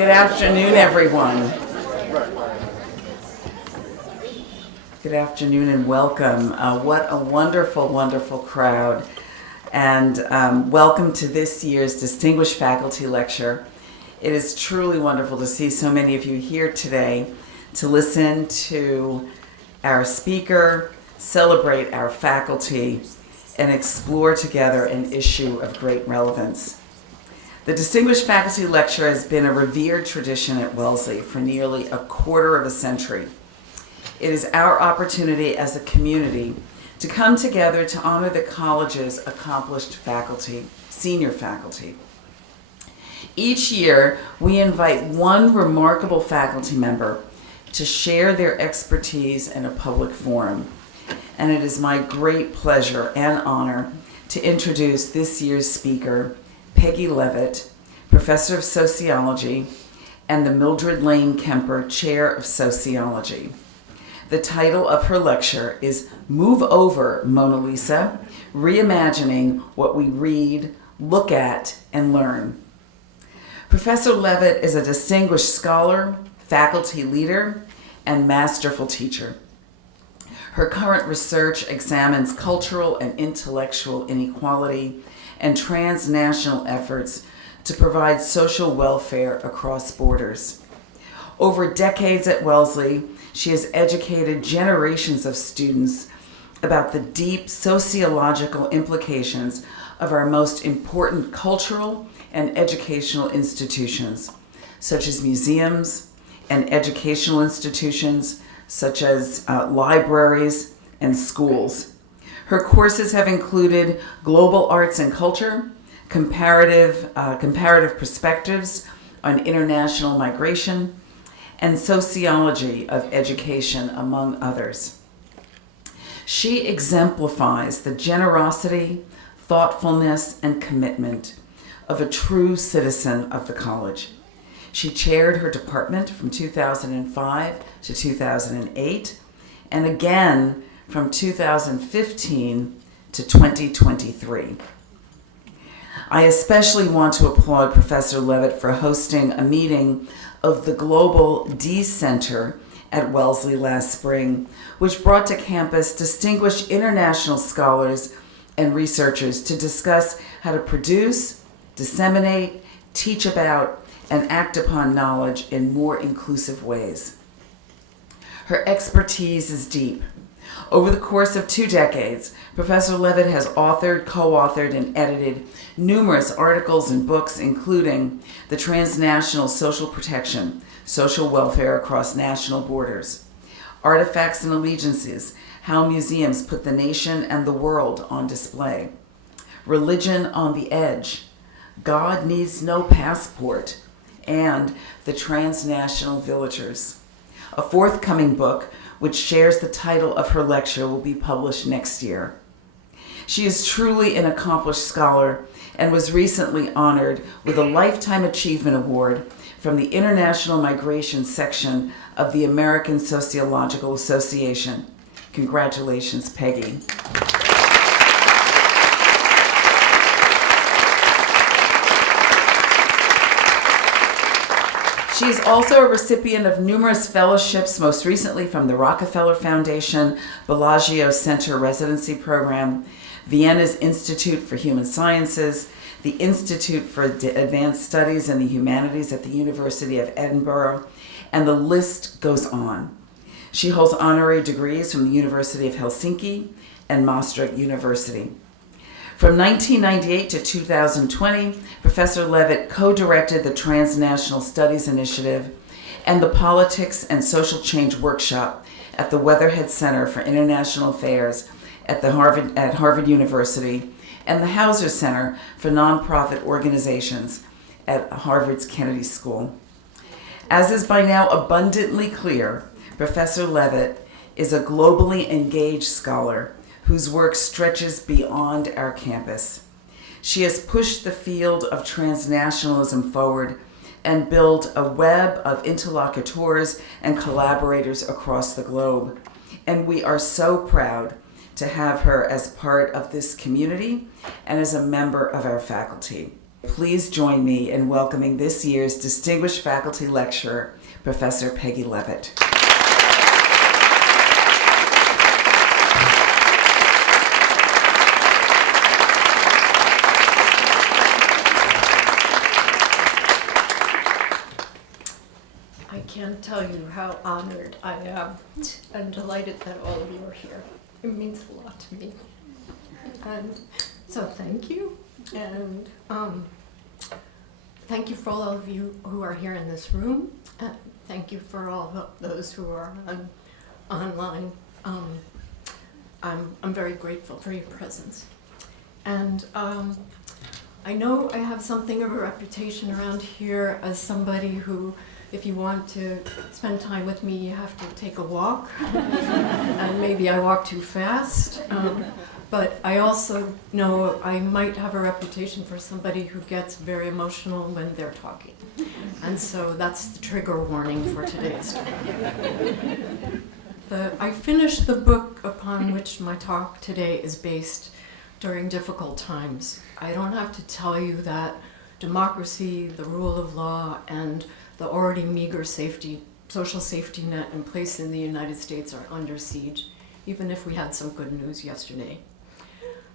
Good afternoon, everyone. Good afternoon and welcome. What a wonderful, wonderful crowd. And welcome to this year's Distinguished Faculty Lecture. It is truly wonderful to see so many of you here today to listen to our speaker, celebrate our faculty, and explore together an issue of great relevance. The Distinguished Faculty Lecture has been a revered tradition at Wellesley for nearly a quarter of a century. It is our opportunity as a community to come together to honor the college's accomplished faculty, senior faculty. Each year, we invite one remarkable faculty member to share their expertise in a public forum. And it is my great pleasure and honor to introduce this year's speaker, Peggy Levitt, Professor of Sociology, and the Mildred Kemper Chair of Sociology. The title of her lecture is Move Over, Mona Lisa, Reimagining What We Read, Look At, and Learn. Professor Levitt is a distinguished scholar, faculty leader, and masterful teacher. Her current research examines cultural and intellectual inequality and transnational efforts to provide social welfare across borders. Over decades at Wellesley, she has educated generations of students about the deep sociological implications of our most important cultural and educational institutions, such as museums and educational institutions, such as libraries and schools. Her courses have included Global Arts and Culture, Comparative Perspectives on International Migration, and Sociology of Education, among others. She exemplifies the generosity, thoughtfulness, and commitment of a true citizen of the college. She chaired her department from 2005 to 2008, and again from 2015 to 2023. I especially want to applaud Professor Levitt for hosting a meeting of the Global D Center at Wellesley last spring, which brought to campus distinguished international scholars and researchers to discuss how to produce, disseminate, teach about, and act upon knowledge in more inclusive ways. Her expertise is deep. Over the course of 2 decades, Professor Levitt has authored, co-authored, and edited numerous articles and books, including The Transnational Social Protection, Social Welfare Across National Borders, Artifacts and Allegiances, How Museums Put the Nation and the World on Display, Religion on the Edge, God Needs No Passport, and The Transnational Villagers. A forthcoming book, which shares the title of her lecture, will be published next year. She is truly an accomplished scholar and was recently honored with a Lifetime Achievement Award from the International Migration section of the American Sociological Association. Congratulations, Peggy. She is also a recipient of numerous fellowships, most recently from the Rockefeller Foundation, Bellagio Center Residency Program, Vienna's Institute for Human Sciences, the Institute for Advanced Studies in the Humanities at the University of Edinburgh, and the list goes on. She holds honorary degrees from the University of Helsinki and Maastricht University. From 1998 to 2020, Professor Levitt co-directed the Transnational Studies Initiative and the Politics and Social Change Workshop at the Weatherhead Center for International Affairs at Harvard University and the Hauser Center for Nonprofit Organizations at Harvard's Kennedy School. As is by now abundantly clear, Professor Levitt is a globally engaged scholar whose work stretches beyond our campus. She has pushed the field of transnationalism forward and built a web of interlocutors and collaborators across the globe. And we are so proud to have her as part of this community and as a member of our faculty. Please join me in welcoming this year's Distinguished Faculty Lecturer, Professor Peggy Levitt. I can't tell you how honored I am and delighted that all of you are here. It means a lot to me. And so thank you. And thank you for all of you who are here in this room. And thank you for all those who are online. I'm very grateful for your presence. And I know I have something of a reputation around here as somebody who, if you want to spend time with me, you have to take a walk. And maybe I walk too fast. But I also know I might have a reputation for somebody who gets very emotional when they're talking. And so that's the trigger warning for today's talk. I finished the book upon which my talk today is based during difficult times. I don't have to tell you that democracy, the rule of law, and the already meager social safety net in place in the United States are under siege, even if we had some good news yesterday.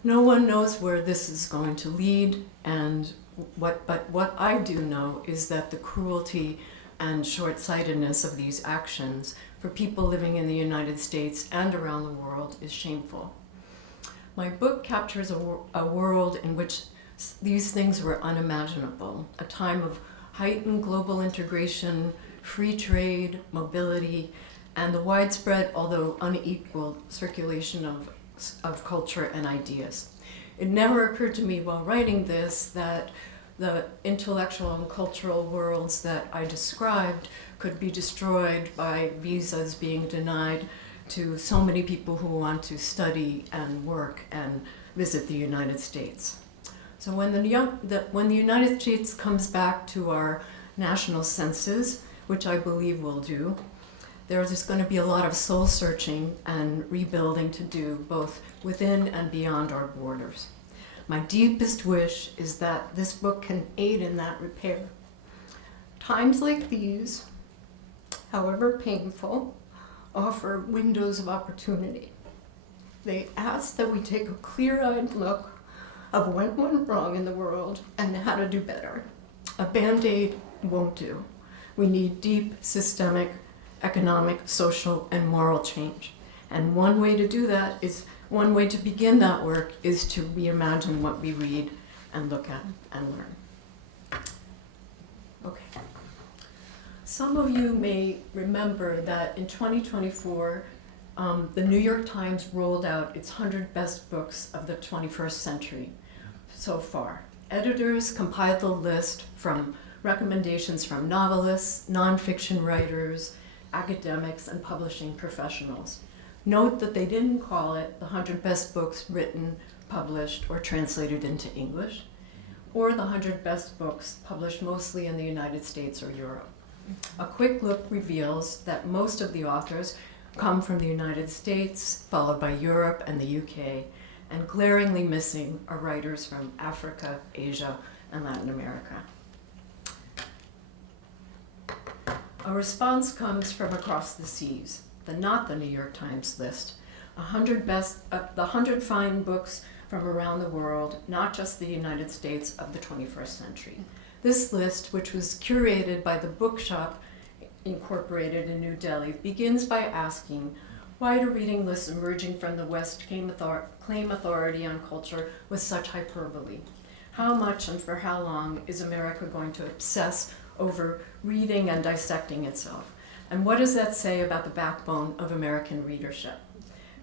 No one knows where this is going to lead, but what I do know is that the cruelty and short-sightedness of these actions for people living in the United States and around the world is shameful. My book captures a world in which these things were unimaginable, a time of heightened global integration, free trade, mobility, and the widespread, although unequal, circulation of culture and ideas. It never occurred to me while writing this that the intellectual and cultural worlds that I described could be destroyed by visas being denied to so many people who want to study and work and visit the United States. So when the United States comes back to our national senses, which I believe will do, there's just going to be a lot of soul searching and rebuilding to do, both within and beyond our borders. My deepest wish is that this book can aid in that repair. Times like these, however painful, offer windows of opportunity. They ask that we take a clear-eyed look of what went wrong in the world and how to do better. A Band-Aid won't do. We need deep, systemic, economic, social, and moral change. And one way to begin that work is to reimagine what we read and look at and learn. Okay. Some of you may remember that in 2024, the New York Times rolled out its 100 best books of the 21st century so far. Editors compiled the list from recommendations from novelists, nonfiction writers, academics, and publishing professionals. Note that they didn't call it the 100 best books written, published, or translated into English, or the 100 best books published mostly in the United States or Europe. A quick look reveals that most of the authors come from the United States, followed by Europe and the UK, and glaringly missing are writers from Africa, Asia, and Latin America. A response comes from across the seas, not the New York Times list, the 100 fine books from around the world, not just the United States of the 21st century. This list, which was curated by the Bookshop Incorporated in New Delhi, begins by asking, why do reading lists emerging from the West claim authority on culture with such hyperbole? How much and for how long is America going to obsess over reading and dissecting itself? And what does that say about the backbone of American readership?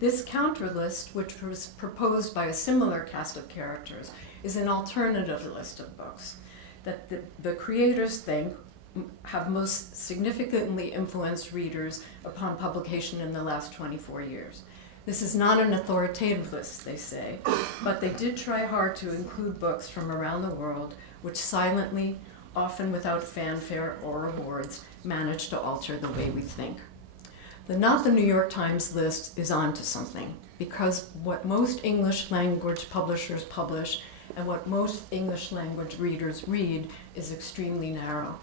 This counter list, which was proposed by a similar cast of characters, is an alternative list of books that the creators think have most significantly influenced readers upon publication in the last 24 years. This is not an authoritative list, they say, but they did try hard to include books from around the world which silently, often without fanfare or awards, manage to alter the way we think. Not the New York Times list is onto something, because what most English language publishers publish and what most English language readers read is extremely narrow.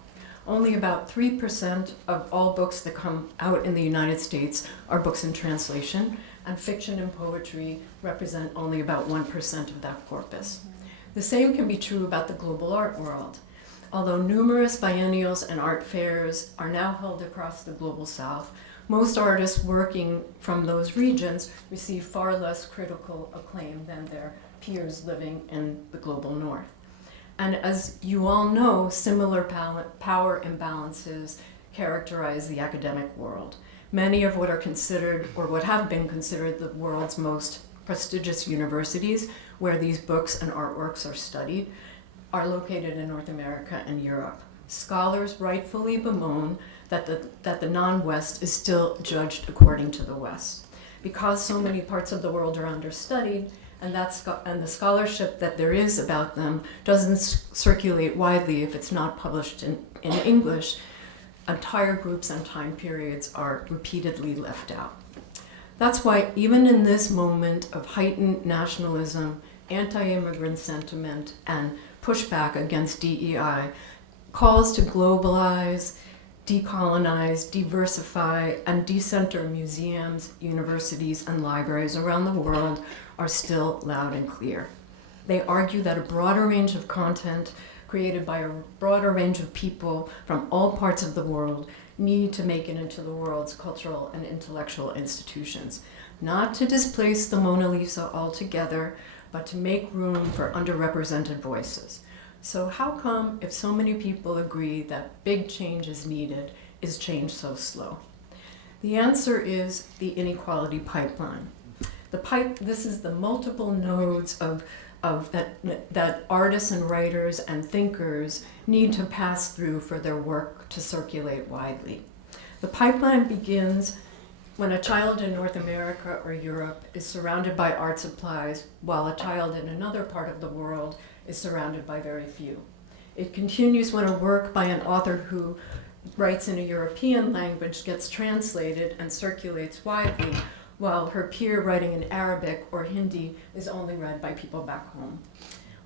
Only about 3% of all books that come out in the United States are books in translation, and fiction and poetry represent only about 1% of that corpus. The same can be true about the global art world. Although numerous biennials and art fairs are now held across the global South, most artists working from those regions receive far less critical acclaim than their peers living in the global North. And as you all know, similar power imbalances characterize the academic world. Many of what are considered, or what have been considered, the world's most prestigious universities, where these books and artworks are studied, are located in North America and Europe. Scholars rightfully bemoan that the non-West is still judged according to the West. Because so many parts of the world are understudied, and the scholarship that there is about them doesn't circulate widely if it's not published in English, entire groups and time periods are repeatedly left out. That's why even in this moment of heightened nationalism, anti-immigrant sentiment, and pushback against DEI, calls to globalize, decolonize, diversify, and decenter museums, universities, and libraries around the world are still loud and clear. They argue that a broader range of content created by a broader range of people from all parts of the world need to make it into the world's cultural and intellectual institutions, not to displace the Mona Lisa altogether, but to make room for underrepresented voices. So how come, if so many people agree that big change is needed, is change so slow? The answer is the inequality pipeline. This is the multiple nodes of that artists and writers and thinkers need to pass through for their work to circulate widely. The pipeline begins when a child in North America or Europe is surrounded by art supplies, while a child in another part of the world is surrounded by very few. It continues when a work by an author who writes in a European language gets translated and circulates widely, while her peer writing in Arabic or Hindi is only read by people back home.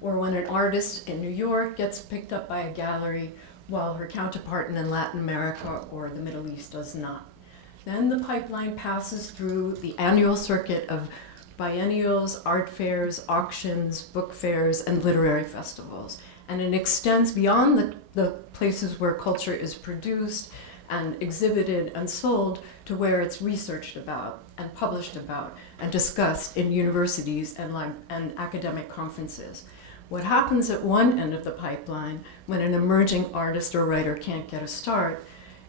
Or when an artist in New York gets picked up by a gallery, while her counterpart in Latin America or the Middle East does not. Then the pipeline passes through the annual circuit of biennials, art fairs, auctions, book fairs, and literary festivals. And it extends beyond the places where culture is produced and exhibited and sold to where it's researched about and published about and discussed in universities and academic conferences. What happens at one end of the pipeline when an emerging artist or writer can't get a start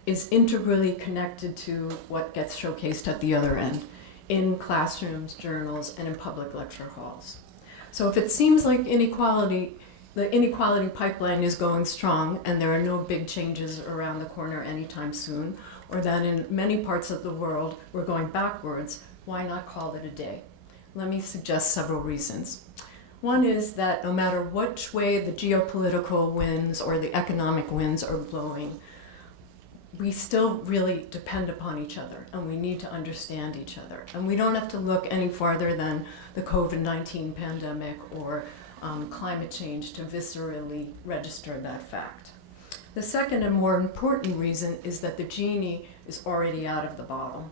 is integrally connected to what gets showcased at the other end in classrooms, journals, and in public lecture halls. So if it seems like the inequality pipeline is going strong and there are no big changes around the corner anytime soon, or that in many parts of the world we're going backwards, why not call it a day? Let me suggest several reasons. One is that no matter which way the geopolitical winds or the economic winds are blowing, we still really depend upon each other, and we need to understand each other. And we don't have to look any farther than the COVID-19 pandemic or climate change to viscerally register that fact. The second and more important reason is that the genie is already out of the bottle.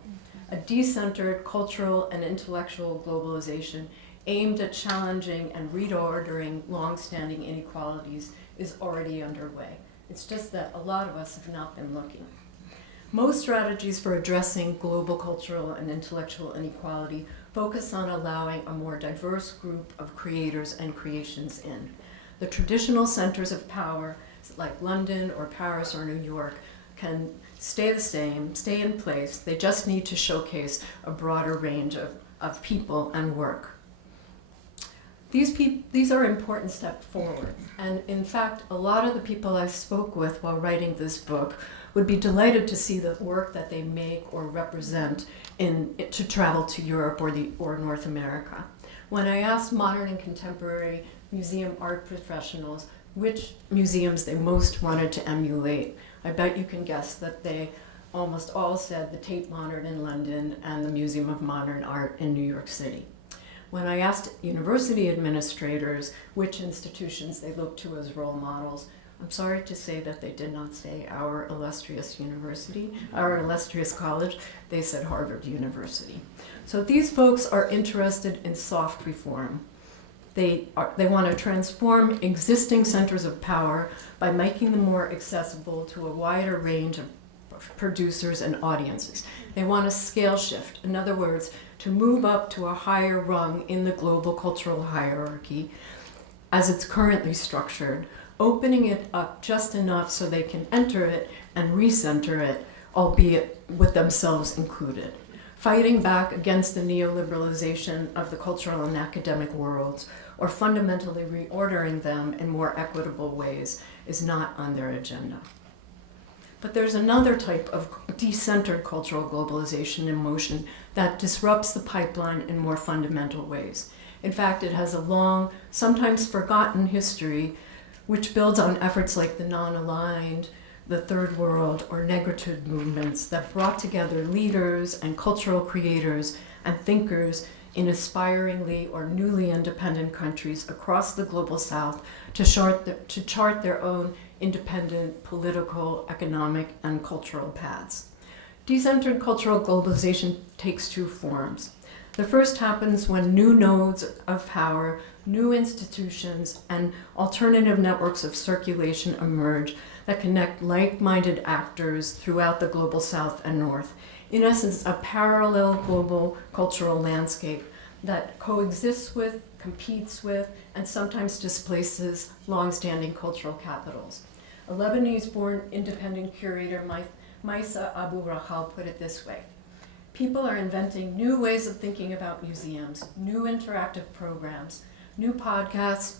A decentered cultural and intellectual globalization aimed at challenging and reordering long-standing inequalities is already underway. It's just that a lot of us have not been looking. Most strategies for addressing global cultural and intellectual inequality focus on allowing a more diverse group of creators and creations in. The traditional centers of power, like London or Paris or New York, can stay the same, stay in place. They just need to showcase a broader range of people and work. These are important steps forward. And in fact, a lot of the people I spoke with while writing this book would be delighted to see the work that they make or represent to travel to Europe or North America. When I asked modern and contemporary museum art professionals which museums they most wanted to emulate, I bet you can guess that they almost all said the Tate Modern in London and the Museum of Modern Art in New York City. When I asked university administrators which institutions they looked to as role models, I'm sorry to say that they did not say our illustrious university, our illustrious college. They said Harvard University. So these folks are interested in soft reform. They want to transform existing centers of power by making them more accessible to a wider range of producers and audiences. They want a scale shift. In other words, to move up to a higher rung in the global cultural hierarchy as it's currently structured, opening it up just enough so they can enter it and recenter it, albeit with themselves included. Fighting back against the neoliberalization of the cultural and academic worlds, or fundamentally reordering them in more equitable ways, is not on their agenda. But there's another type of decentered cultural globalization in motion that disrupts the pipeline in more fundamental ways. In fact, it has a long, sometimes forgotten history, which builds on efforts like the non-aligned, the Third World, or negritude movements that brought together leaders and cultural creators and thinkers in aspiringly or newly independent countries across the global South to chart their own independent political, economic, and cultural paths. Decentered cultural globalization takes two forms. The first happens when new nodes of power, new institutions, and alternative networks of circulation emerge that connect like-minded actors throughout the global South and North. In essence, a parallel global cultural landscape that coexists with, competes with, and sometimes displaces long-standing cultural capitals. A Lebanese-born independent curator, Maisa Abu Rahal, put it this way: people are inventing new ways of thinking about museums, new interactive programs, new podcasts,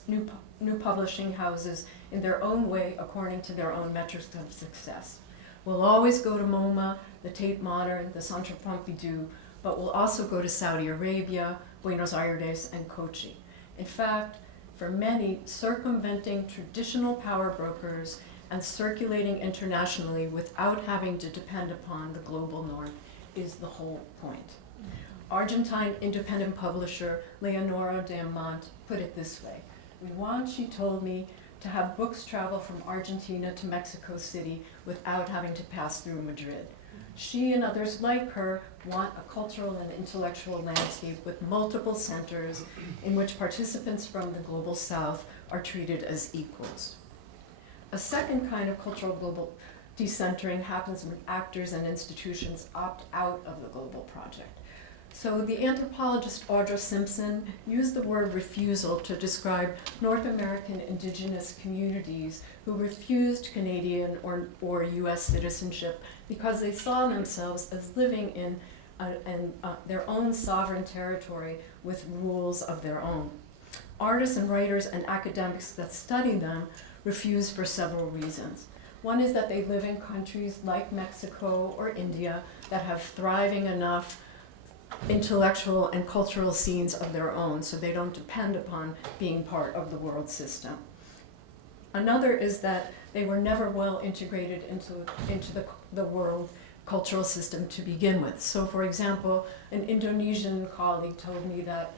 new publishing houses in their own way according to their own metrics of success. We'll always go to MoMA, the Tate Modern, the Centre Pompidou, but we'll also go to Saudi Arabia, Buenos Aires, and Kochi. In fact, for many, circumventing traditional power brokers and circulating internationally without having to depend upon the global north is the whole point. Argentine independent publisher Leonora de Amont put it this way: we want, she told me, to have books travel from Argentina to Mexico City without having to pass through Madrid. She and others like her want a cultural and intellectual landscape with multiple centers in which participants from the global South are treated as equals. A second kind of cultural global decentering happens when actors and institutions opt out of the global project. So the anthropologist Audra Simpson used the word refusal to describe North American indigenous communities who refused Canadian or US citizenship because they saw themselves as living in their own sovereign territory with rules of their own. Artists and writers and academics that study them refuse for several reasons. One is that they live in countries like Mexico or India that have thriving enough intellectual and cultural scenes of their own, so they don't depend upon being part of the world system. Another is that they were never well integrated into the world cultural system to begin with. So for example, an Indonesian colleague told me that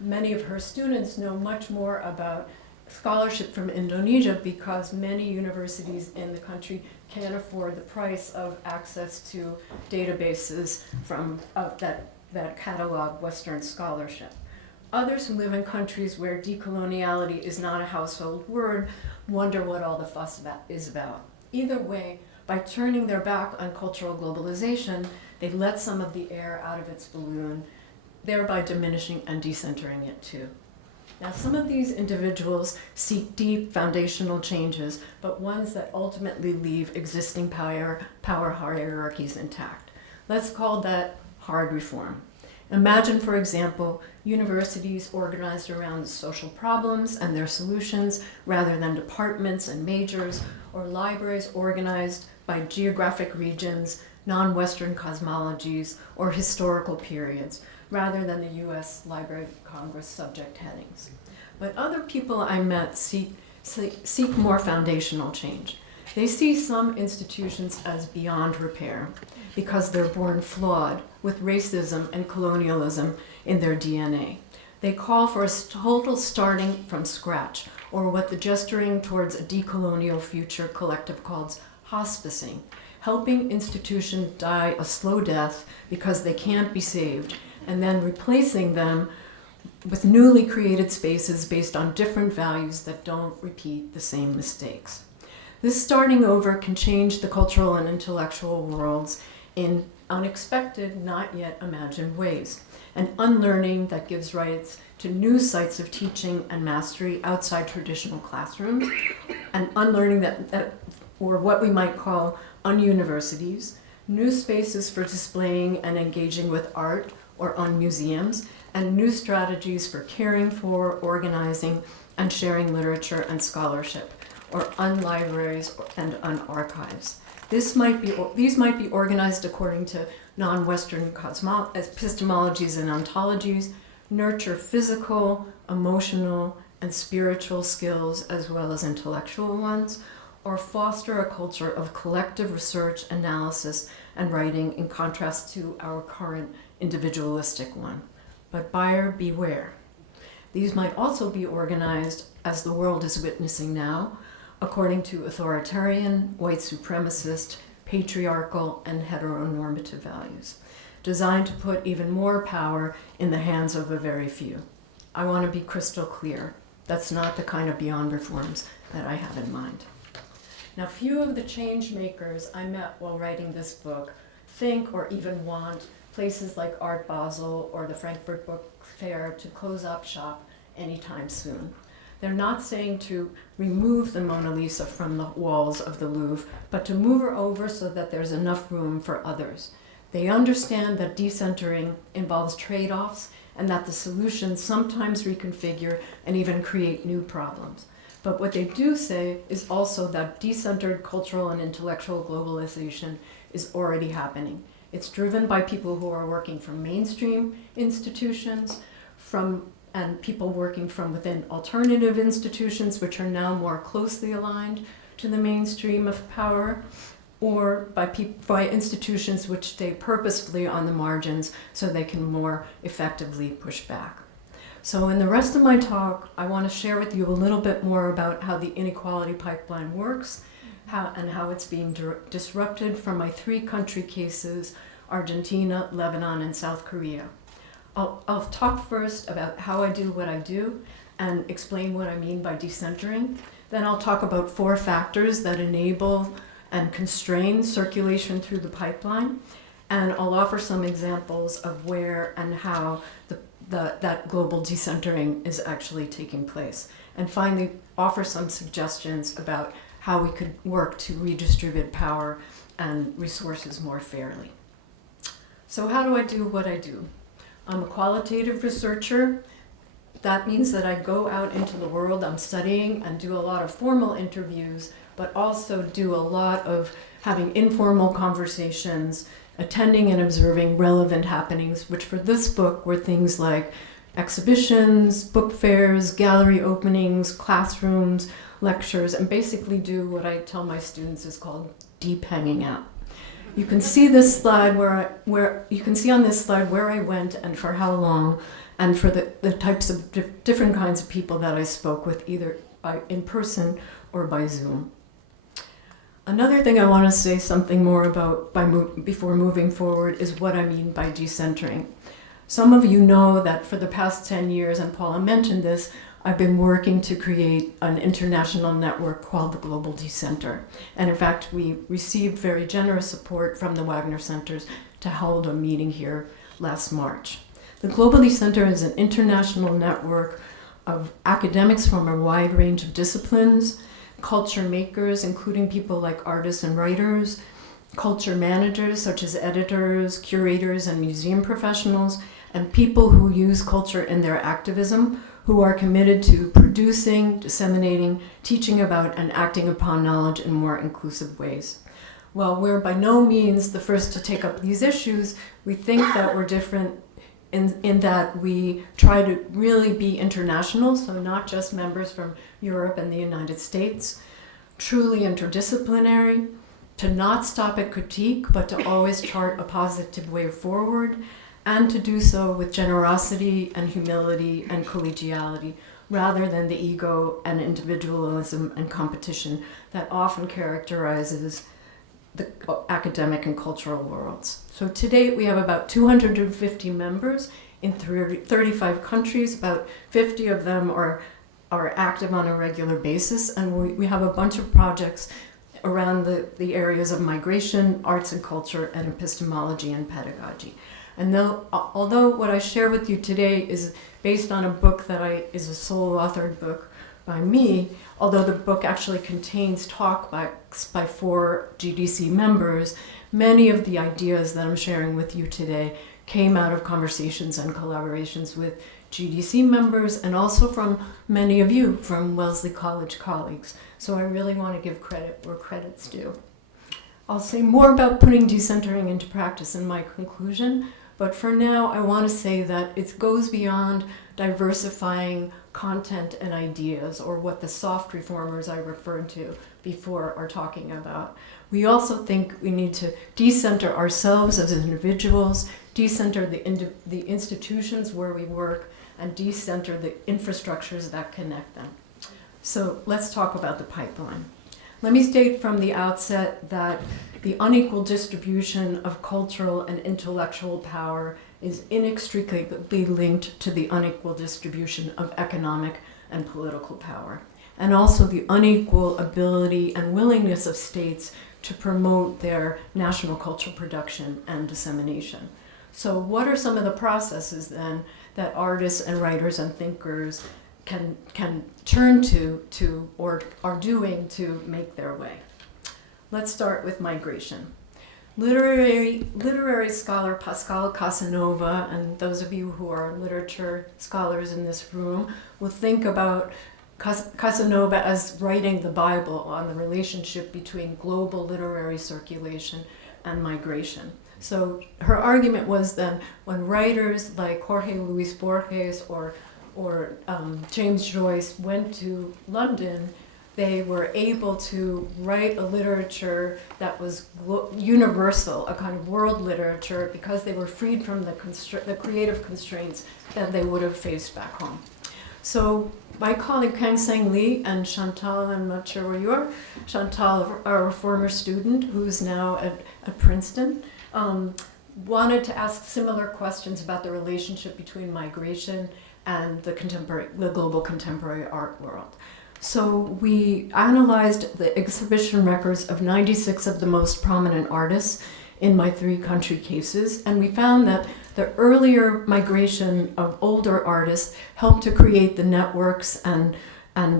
many of her students know much more about scholarship from Indonesia because many universities in the country can't afford the price of access to databases from that catalog Western scholarship. Others who live in countries where decoloniality is not a household word wonder what all the fuss is about. Either way, by turning their back on cultural globalization, they let some of the air out of its balloon, thereby diminishing and decentering it too. Now, some of these individuals seek deep foundational changes, but ones that ultimately leave existing power hierarchies intact. Let's call that hard reform. Imagine, for example, universities organized around social problems and their solutions rather than departments and majors, or libraries organized by geographic regions, non-Western cosmologies, or historical periods, rather than the US Library of Congress subject headings. But other people I met seek more foundational change. They see some institutions as beyond repair because they're born flawed with racism and colonialism in their DNA. They call for a total starting from scratch, or what the gesturing towards a decolonial future collective calls hospicing, helping institutions die a slow death because they can't be saved, and then replacing them with newly created spaces based on different values that don't repeat the same mistakes. This starting over can change the cultural and intellectual worlds in unexpected, not yet imagined ways. An unlearning that gives rise to new sites of teaching and mastery outside traditional classrooms, and unlearning or what we might call ununiversities, new spaces for displaying and engaging with art or unmuseums, and new strategies for caring for, organizing, and sharing literature and scholarship, or unlibraries and unarchives. These might be organized according to non-Western epistemologies and ontologies, nurture physical, emotional, and spiritual skills as well as intellectual ones, or foster a culture of collective research, analysis, and writing in contrast to our current individualistic one. But buyer beware. These might also be organized, as the world is witnessing now, according to authoritarian, white supremacist, patriarchal, and heteronormative values, designed to put even more power in the hands of a very few. I want to be crystal clear. That's not the kind of beyond reforms that I have in mind. Now, few of the change makers I met while writing this book think or even want places like Art Basel or the Frankfurt Book Fair to close up shop anytime soon. They're not saying to remove the Mona Lisa from the walls of the Louvre, but to move her over so that there's enough room for others. They understand that decentering involves trade-offs and that the solutions sometimes reconfigure and even create new problems. But what they do say is also that decentered cultural and intellectual globalization is already happening. It's driven by people who are working from mainstream institutions, and people working from within alternative institutions, which are now more closely aligned to the mainstream of power, or by institutions which stay purposefully on the margins so they can more effectively push back. So in the rest of my talk, I want to share with you a little bit more about how the inequality pipeline works, how it's being disrupted from my 3 country cases, Argentina, Lebanon, and South Korea. I'll talk first about how I do what I do and explain what I mean by decentering. Then I'll talk about 4 factors that enable and constrain circulation through the pipeline. And I'll offer some examples of where and how that global decentering is actually taking place. And finally, offer some suggestions about how we could work to redistribute power and resources more fairly. So how do I do what I do? I'm a qualitative researcher. That means that I go out into the world I'm studying and do a lot of formal interviews, but also do a lot of having informal conversations, attending and observing relevant happenings, which for this book were things like exhibitions, book fairs, gallery openings, classrooms, lectures, and basically do what I tell my students is called deep hanging out. You can see this slide where you can see on this slide where I went and for how long, and for the types of different kinds of people that I spoke with, either in person or by Zoom. Another thing I want to say something more about before moving forward is what I mean by decentering. Some of you know that for the past 10 years, and Paula mentioned this, I've been working to create an international network called the Global Decenter. And in fact, we received very generous support from the Wagner Centers to hold a meeting here last March. The Global Decenter is an international network of academics from a wide range of disciplines, culture makers, including people like artists and writers, culture managers such as editors, curators, and museum professionals, and people who use culture in their activism, who are committed to producing, disseminating, teaching about, and acting upon knowledge in more inclusive ways. While we're by no means the first to take up these issues, we think that we're different in that we try to really be international, so not just members from Europe and the United States, truly interdisciplinary, to not stop at critique, but to always chart a positive way forward, and to do so with generosity and humility and collegiality, rather than the ego and individualism and competition that often characterizes the academic and cultural worlds. So to date, we have about 250 members in 35 countries. About 50 of them are active on a regular basis, and we have a bunch of projects around the areas of migration, arts and culture, and epistemology and pedagogy. And although what I share with you today is based on a book that is a sole authored book by me, although the book actually contains talks by 4 GDC members, many of the ideas that I'm sharing with you today came out of conversations and collaborations with GDC members, and also from many of you from Wellesley College colleagues. So I really want to give credit where credit's due. I'll say more about putting decentering into practice in my conclusion, but for now I want to say that it goes beyond diversifying content and ideas, or what the soft reformers I referred to before are talking about. We also think we need to decenter ourselves as individuals, decenter the institutions where we work, and decenter the infrastructures that connect them. So let's talk about the pipeline. Let me state from the outset that the unequal distribution of cultural and intellectual power is inextricably linked to the unequal distribution of economic and political power, and also the unequal ability and willingness of states to promote their national cultural production and dissemination. So what are some of the processes then that artists and writers and thinkers can turn to or are doing to make their way? Let's start with migration. Literary scholar Pascal Casanova, and those of you who are literature scholars in this room, will think about Casanova as writing the Bible on the relationship between global literary circulation and migration. So her argument was then, when writers like Jorge Luis Borges or James Joyce went to London, they were able to write a literature that was universal, a kind of world literature, because they were freed from the creative constraints that they would have faced back home. So my colleague Kang Sang Lee and Chantal, I'm not sure where you are, Chantal, our former student who's now at Princeton, wanted to ask similar questions about the relationship between migration and the global contemporary art world. So we analyzed the exhibition records of 96 of the most prominent artists in my 3 country cases, and we found that the earlier migration of older artists helped to create the networks and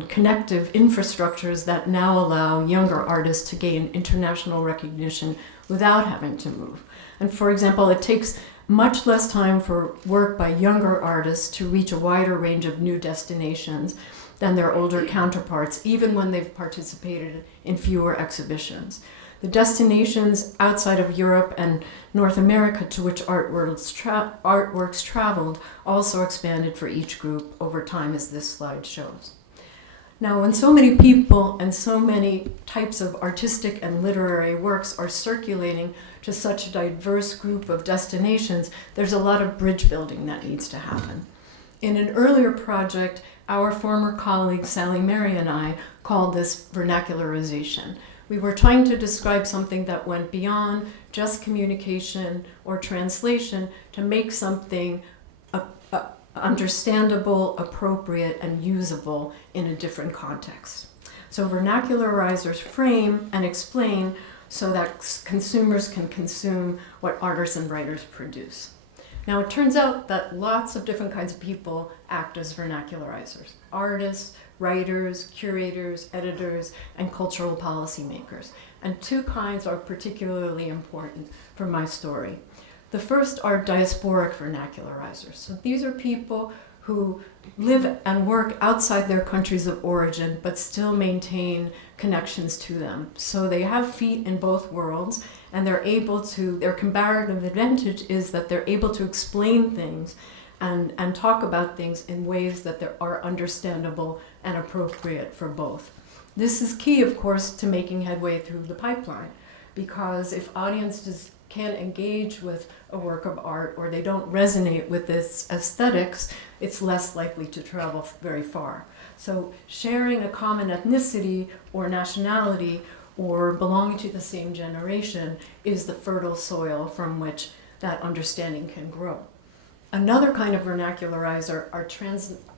connective infrastructures that now allow younger artists to gain international recognition without having to move. And for example, it takes much less time for work by younger artists to reach a wider range of new destinations than their older counterparts, even when they've participated in fewer exhibitions. The destinations outside of Europe and North America to which artworks traveled also expanded for each group over time, as this slide shows. Now, when so many people and so many types of artistic and literary works are circulating to such a diverse group of destinations, there's a lot of bridge building that needs to happen. In an earlier project, our former colleague Sally Mary and I called this vernacularization. We were trying to describe something that went beyond just communication or translation to make something understandable, appropriate, and usable in a different context. So vernacularizers frame and explain so that consumers can consume what artists and writers produce. Now, it turns out that lots of different kinds of people act as vernacularizers: artists, writers, curators, editors, and cultural policymakers. And 2 kinds are particularly important for my story. The first are diasporic vernacularizers. So these are people who live and work outside their countries of origin, but still maintain connections to them. So they have feet in both worlds, and their comparative advantage is that they're able to explain things and talk about things in ways that are understandable and appropriate for both. This is key, of course, to making headway through the pipeline, because if audiences can't engage with a work of art or they don't resonate with its aesthetics, it's less likely to travel very far. So sharing a common ethnicity or nationality or belonging to the same generation is the fertile soil from which that understanding can grow. Another kind of vernacularizer are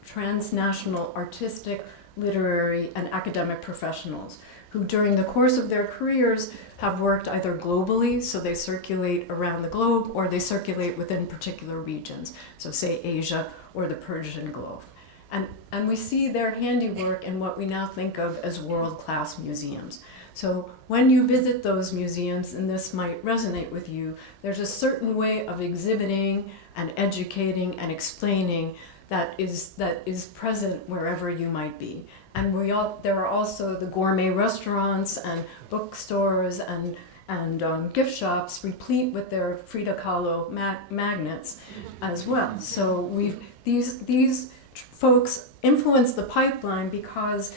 transnational artistic, literary, and academic professionals who during the course of their careers have worked either globally, so they circulate around the globe, or they circulate within particular regions, so say Asia or the Persian Gulf. And we see their handiwork in what we now think of as world-class museums. So when you visit those museums, and this might resonate with you, there's a certain way of exhibiting and educating and explaining that is present wherever you might be. And there are also the gourmet restaurants and bookstores and gift shops replete with their Frida Kahlo magnets as well. So these folks influence the pipeline because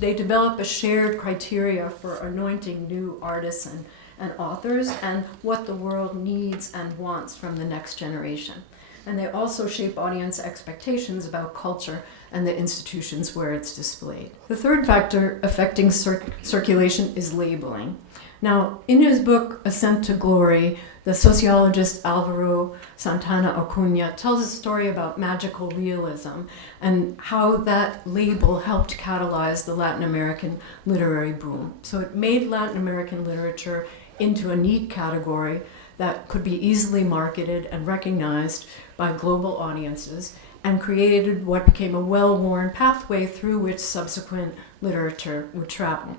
they develop a shared criteria for anointing new artists and authors and what the world needs and wants from the next generation. And they also shape audience expectations about culture and the institutions where it's displayed. The third factor affecting circulation is labeling. Now, in his book, Ascent to Glory, the sociologist Alvaro Santana Acuna tells a story about magical realism and how that label helped catalyze the Latin American literary boom. So it made Latin American literature into a neat category that could be easily marketed and recognized by global audiences and created what became a well-worn pathway through which subsequent literature would travel.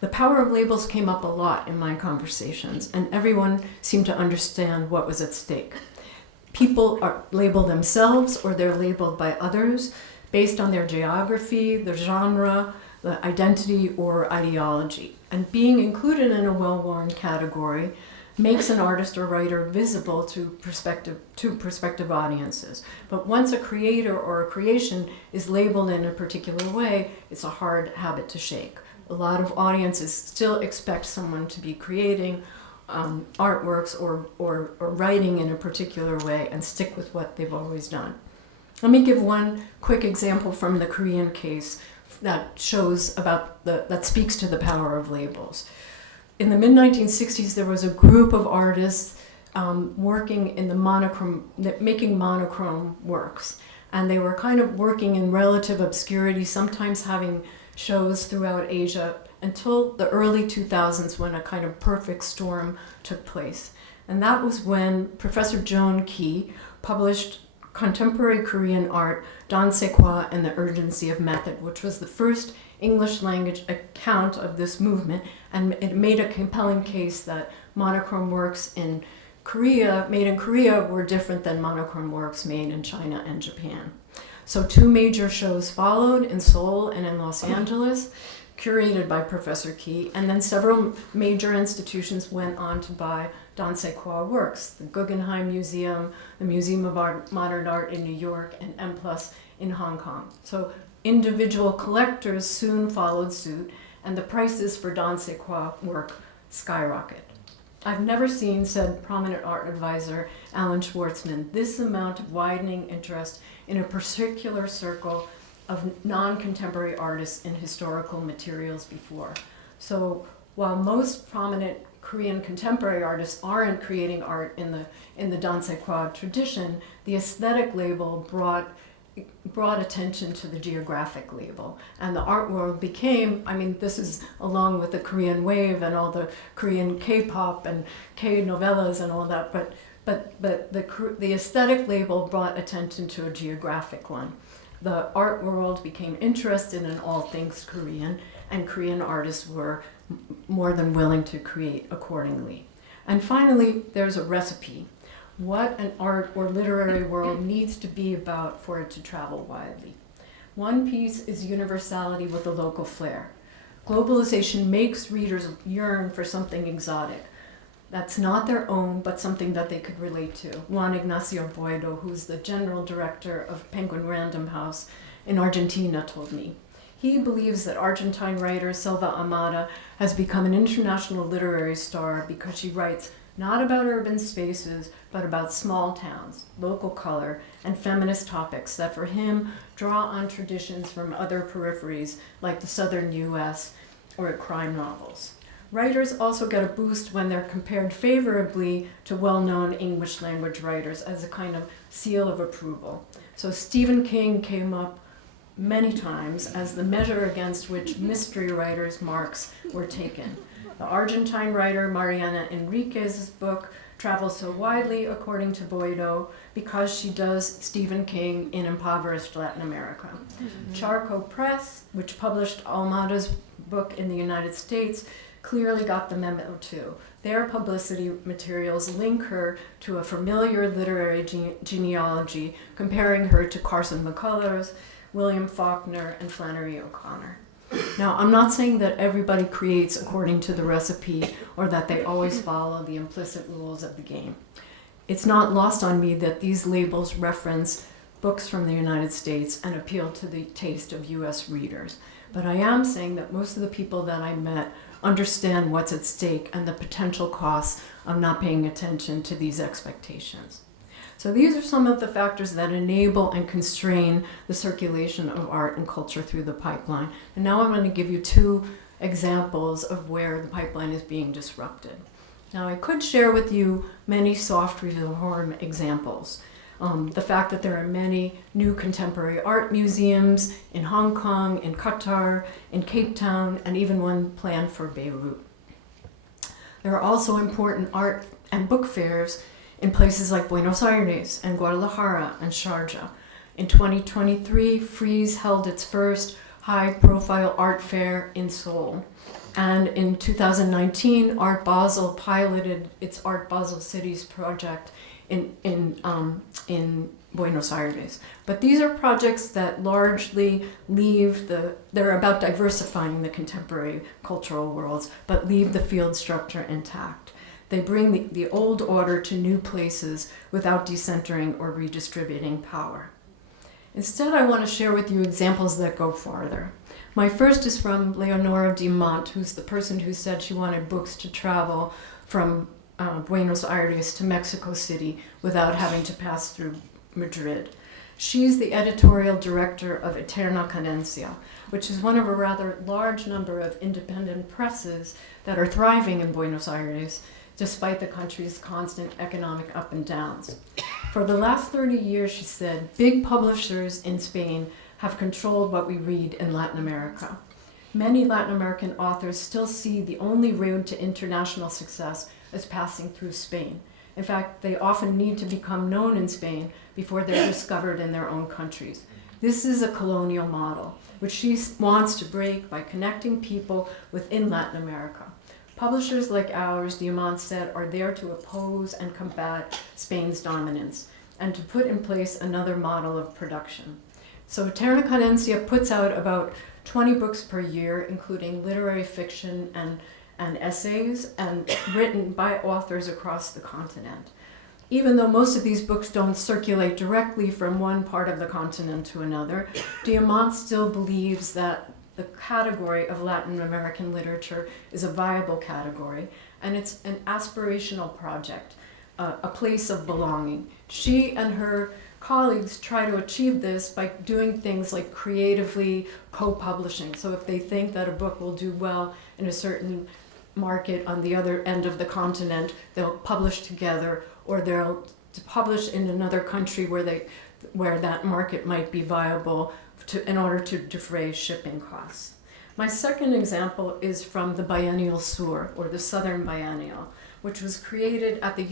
The power of labels came up a lot in my conversations, and everyone seemed to understand what was at stake. People are labeled themselves or they're labeled by others based on their geography, the genre, the identity, or ideology. And being included in a well-worn category makes an artist or writer visible to prospective audiences. But once a creator or a creation is labeled in a particular way, it's a hard habit to shake. A lot of audiences still expect someone to be creating artworks or writing in a particular way and stick with what they've always done. Let me give one quick example from the Korean case that shows that speaks to the power of labels. In the mid-1960s, there was a group of artists working in making monochrome works. And they were kind of working in relative obscurity, sometimes having shows throughout Asia until the early 2000s when a kind of perfect storm took place. And that was when Professor Joan Key published Contemporary Korean Art, Dansekwa and the Urgency of Method, which was the first English language account of this movement, and it made a compelling case that monochrome works made in Korea were different than monochrome works made in China and Japan. So two major shows followed in Seoul and in Los Angeles, curated by Professor Key, and then several major institutions went on to buy Dansekwa works, the Guggenheim Museum, the Museum of Modern Art in New York, and M+ in Hong Kong. So individual collectors soon followed suit, and the prices for Dansekwa work skyrocket. I've never seen, said prominent art advisor Alan Schwartzman, this amount of widening interest in a particular circle of non-contemporary artists in historical materials before. So while most prominent Korean contemporary artists aren't creating art in the Dansekwa tradition, the aesthetic label brought attention to the geographic label. And the art world became, this is along with the Korean wave and all the Korean K-pop and K-novellas and all that, but the aesthetic label brought attention to a geographic one. The art world became interested in all things Korean, and Korean artists were more than willing to create accordingly. And finally, there's a recipe. What an art or literary world needs to be about for it to travel widely. One piece is universality with a local flair. Globalization makes readers yearn for something exotic that's not their own, but something that they could relate to. Juan Ignacio Boedo, who's the general director of Penguin Random House in Argentina, told me. He believes that Argentine writer Selva Amada has become an international literary star because she writes not about urban spaces, but about small towns, local color, and feminist topics that for him draw on traditions from other peripheries like the southern US or crime novels. Writers also get a boost when they're compared favorably to well-known English language writers as a kind of seal of approval. So Stephen King came up many times as the measure against which mystery writers' marks were taken. The Argentine writer Mariana Enriquez's book travels so widely, according to Boido, because she does Stephen King in impoverished Latin America. Charco Press, which published Almada's book in the United States, clearly got the memo too. Their publicity materials link her to a familiar literary genealogy, comparing her to Carson McCullers, William Faulkner, and Flannery O'Connor. Now, I'm not saying that everybody creates according to the recipe or that they always follow the implicit rules of the game. It's not lost on me that these labels reference books from the United States and appeal to the taste of US readers. But I am saying that most of the people that I met understand what's at stake and the potential costs of not paying attention to these expectations. So these are some of the factors that enable and constrain the circulation of art and culture through the pipeline. And now I'm going to give you two examples of where the pipeline is being disrupted. Now I could share with you many soft reform examples. The fact that there are many new contemporary art museums in Hong Kong, in Qatar, in Cape Town, and even one planned for Beirut. There are also important art and book fairs in places like Buenos Aires and Guadalajara and Sharjah. In 2023, Frieze held its first high-profile art fair in Seoul. And in 2019, Art Basel piloted its Art Basel Cities project in Buenos Aires. But these are projects that largely they're about diversifying the contemporary cultural worlds, but leave the field structure intact. They bring the old order to new places without decentering or redistributing power. Instead, I want to share with you examples that go farther. My first is from Leonora Dimont, who's the person who said she wanted books to travel from Buenos Aires to Mexico City without having to pass through Madrid. She's the editorial director of Eterna Cadencia, which is one of a rather large number of independent presses that are thriving in Buenos Aires, despite the country's constant economic up and downs. For the last 30 years, she said, big publishers in Spain have controlled what we read in Latin America. Many Latin American authors still see the only road to international success as passing through Spain. In fact, they often need to become known in Spain before they're discovered in their own countries. This is a colonial model, which she wants to break by connecting people within Latin America. Publishers like ours, Diamant said, are there to oppose and combat Spain's dominance and to put in place another model of production. So Eterna Cadencia puts out about 20 books per year, including literary fiction and essays, and written by authors across the continent. Even though most of these books don't circulate directly from one part of the continent to another, Diamant still believes that the category of Latin American literature is a viable category, and it's an aspirational project, a place of belonging. She and her colleagues try to achieve this by doing things like creatively co-publishing. So if they think that a book will do well in a certain market on the other end of the continent, they'll publish together, or they'll publish in another country where that market might be viable in order to defray shipping costs. My second example is from the Biennial Sur, or the Southern Biennial, which was created at the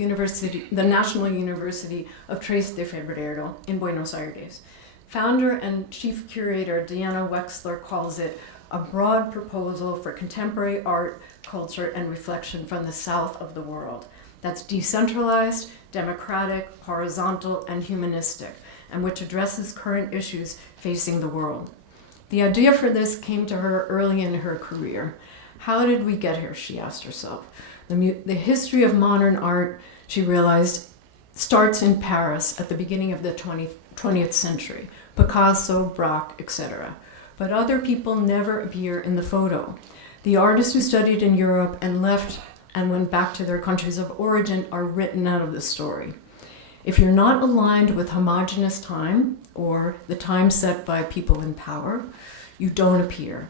National University of Tres de Febrero in Buenos Aires. Founder and chief curator Diana Wexler calls it a broad proposal for contemporary art, culture, and reflection from the south of the world that's decentralized, democratic, horizontal, and humanistic, and which addresses current issues facing the world. The idea for this came to her early in her career. How did we get here, she asked herself. The history of modern art, she realized, starts in Paris at the beginning of the 20th century, Picasso, Braque, etc. But other people never appear in the photo. The artist who studied in Europe and left and went back to their countries of origin are written out of the story. If you're not aligned with homogeneous time, or the time set by people in power, you don't appear.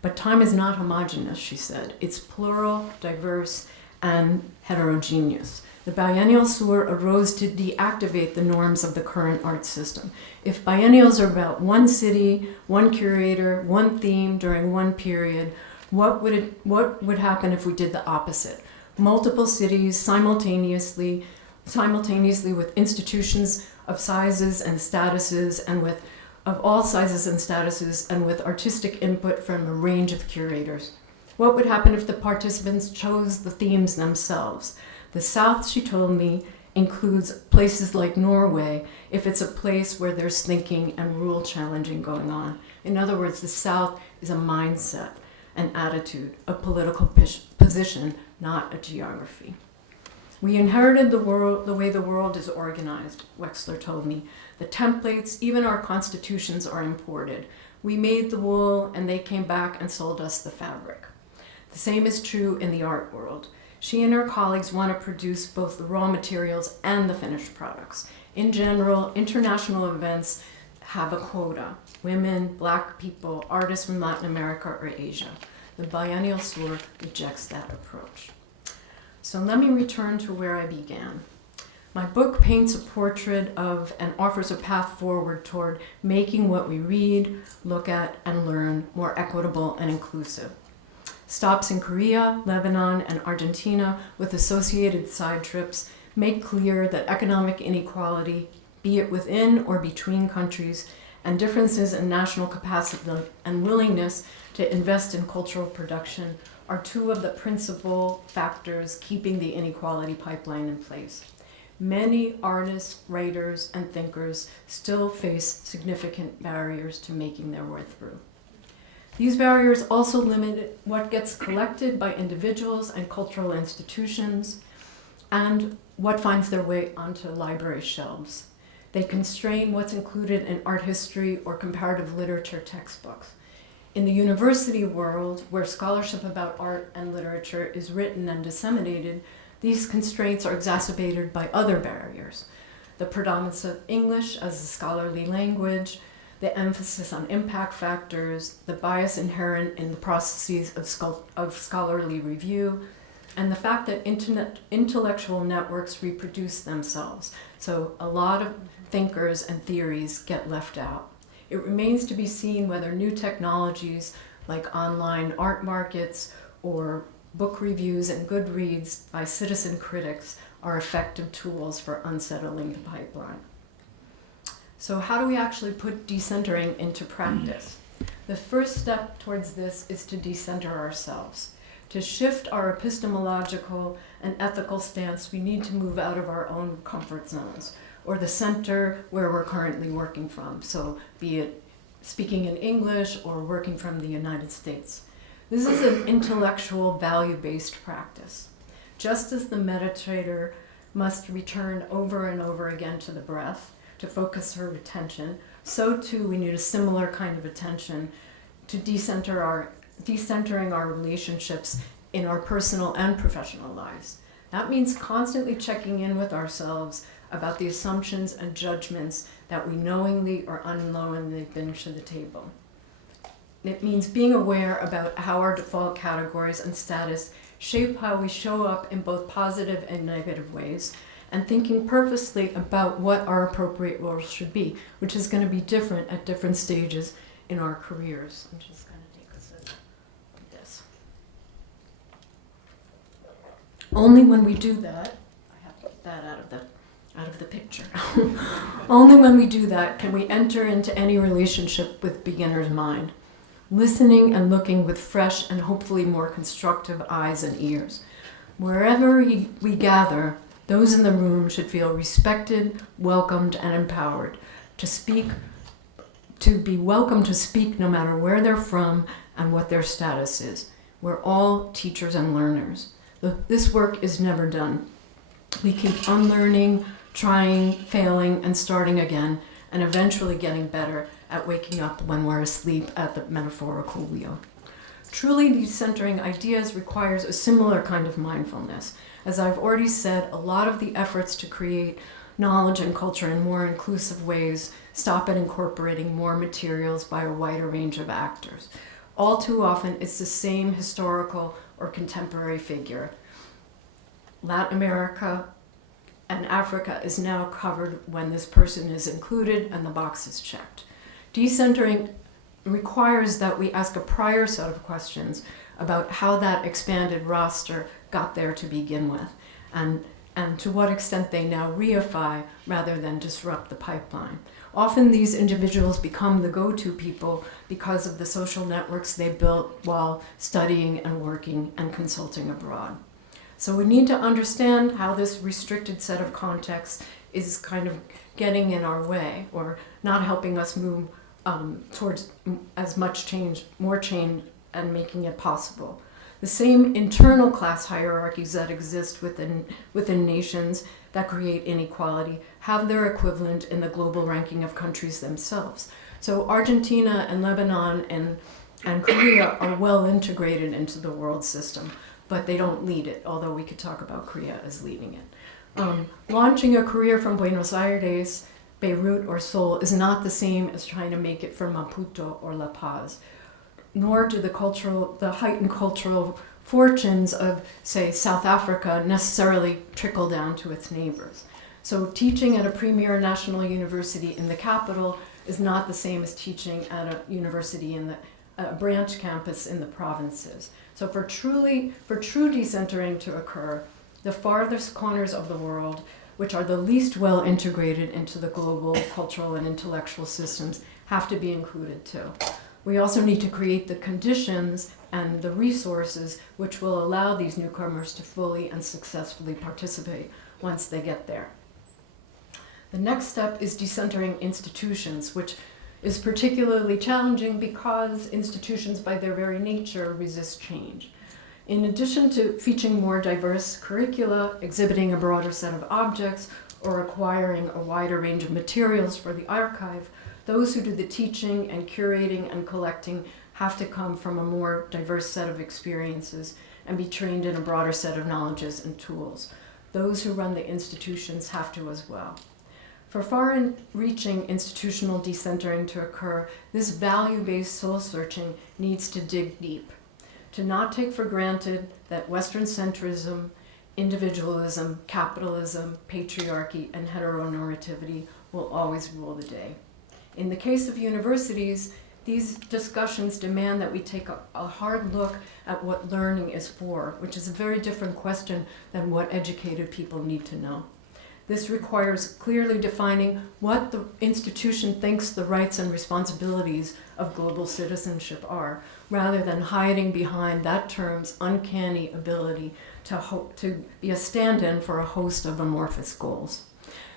But time is not homogeneous, she said. It's plural, diverse, and heterogeneous. The biennial sur arose to deactivate the norms of the current art system. If biennials are about one city, one curator, one theme during one period, what would happen if we did the opposite? Multiple cities simultaneously with institutions of sizes and statuses and of all sizes and statuses and with artistic input from a range of curators. What would happen if the participants chose the themes themselves? The South, she told me, includes places like Norway if it's a place where there's thinking and rule challenging going on. In other words, the South is a mindset, an attitude, a political position, not a geography. We inherited the world, the way the world is organized, Wexler told me. The templates, even our constitutions, are imported. We made the wool and they came back and sold us the fabric. The same is true in the art world. She and her colleagues want to produce both the raw materials and the finished products. In general, international events have a quota: women, Black people, artists from Latin America or Asia. The biennial sur rejects that approach. So let me return to where I began. My book paints a portrait of and offers a path forward toward making what we read, look at, and learn more equitable and inclusive. Stops in Korea, Lebanon, and Argentina with associated side trips make clear that economic inequality, be it within or between countries, and differences in national capacity and willingness to invest in cultural production are two of the principal factors keeping the inequality pipeline in place. Many artists, writers, and thinkers still face significant barriers to making their way through. These barriers also limit what gets collected by individuals and cultural institutions and what finds their way onto library shelves. They constrain what's included in art history or comparative literature textbooks. In the university world, where scholarship about art and literature is written and disseminated, these constraints are exacerbated by other barriers. The predominance of English as a scholarly language, the emphasis on impact factors, the bias inherent in the processes of scholarly review, and the fact that intellectual networks reproduce themselves. So a lot of thinkers and theories get left out. It remains to be seen whether new technologies like online art markets or book reviews and Goodreads by citizen critics are effective tools for unsettling the pipeline. So how do we actually put decentering into practice? The first step towards this is to decenter ourselves. To shift our epistemological and ethical stance, we need to move out of our own comfort zones, or the center where we're currently working from, so be it speaking in English or working from the United States. This is an intellectual, value-based practice. Just as the meditator must return over and over again to the breath to focus her attention, so too we need a similar kind of attention to decentering our relationships in our personal and professional lives. That means constantly checking in with ourselves about the assumptions and judgments that we knowingly or unknowingly bring to the table. It means being aware about how our default categories and status shape how we show up in both positive and negative ways, and thinking purposely about what our appropriate roles should be, which is going to be different at different stages in our careers. I'm just going to take a sip of this. Only when we do that, I have to get that out of the picture. Only when we do that can we enter into any relationship with beginner's mind, listening and looking with fresh and hopefully more constructive eyes and ears. Wherever we gather, those in the room should feel respected, welcomed, and empowered to be welcome to speak no matter where they're from and what their status is. We're all teachers and learners. This work is never done. We keep unlearning, trying, failing, and starting again, and eventually getting better at waking up when we're asleep at the metaphorical wheel. Truly decentering ideas requires a similar kind of mindfulness. As I've already said, a lot of the efforts to create knowledge and culture in more inclusive ways stop at incorporating more materials by a wider range of actors. All too often, it's the same historical or contemporary figure. Latin America and Africa is now covered when this person is included and the box is checked. Decentering requires that we ask a prior set of questions about how that expanded roster got there to begin with, and to what extent they now reify rather than disrupt the pipeline. Often these individuals become the go-to people because of the social networks they built while studying and working and consulting abroad. So we need to understand how this restricted set of contexts is kind of getting in our way or not helping us move towards as much change, more change, and making it possible. The same internal class hierarchies that exist within nations that create inequality have their equivalent in the global ranking of countries themselves. So Argentina and Lebanon and Korea are well integrated into the world system, but they don't lead it, although we could talk about Korea as leading it. Launching a career from Buenos Aires, Beirut, or Seoul is not the same as trying to make it from Maputo or La Paz, nor do the heightened cultural fortunes of, say, South Africa necessarily trickle down to its neighbors. So teaching at a premier national university in the capital is not the same as teaching at a university in a branch campus in the provinces. So for true decentering to occur, the farthest corners of the world, which are the least well integrated into the global cultural and intellectual systems, have to be included too. We also need to create the conditions and the resources which will allow these newcomers to fully and successfully participate once they get there. The next step is decentering institutions, which is particularly challenging because institutions by their very nature resist change. In addition to featuring more diverse curricula, exhibiting a broader set of objects, or acquiring a wider range of materials for the archive, those who do the teaching and curating and collecting have to come from a more diverse set of experiences and be trained in a broader set of knowledges and tools. Those who run the institutions have to as well. For far-reaching institutional decentering to occur, this value-based soul-searching needs to dig deep, to not take for granted that Western centrism, individualism, capitalism, patriarchy, and heteronormativity will always rule the day. In the case of universities, these discussions demand that we take a hard look at what learning is for, which is a very different question than what educated people need to know. This requires clearly defining what the institution thinks the rights and responsibilities of global citizenship are, rather than hiding behind that term's uncanny ability to be a stand-in for a host of amorphous goals.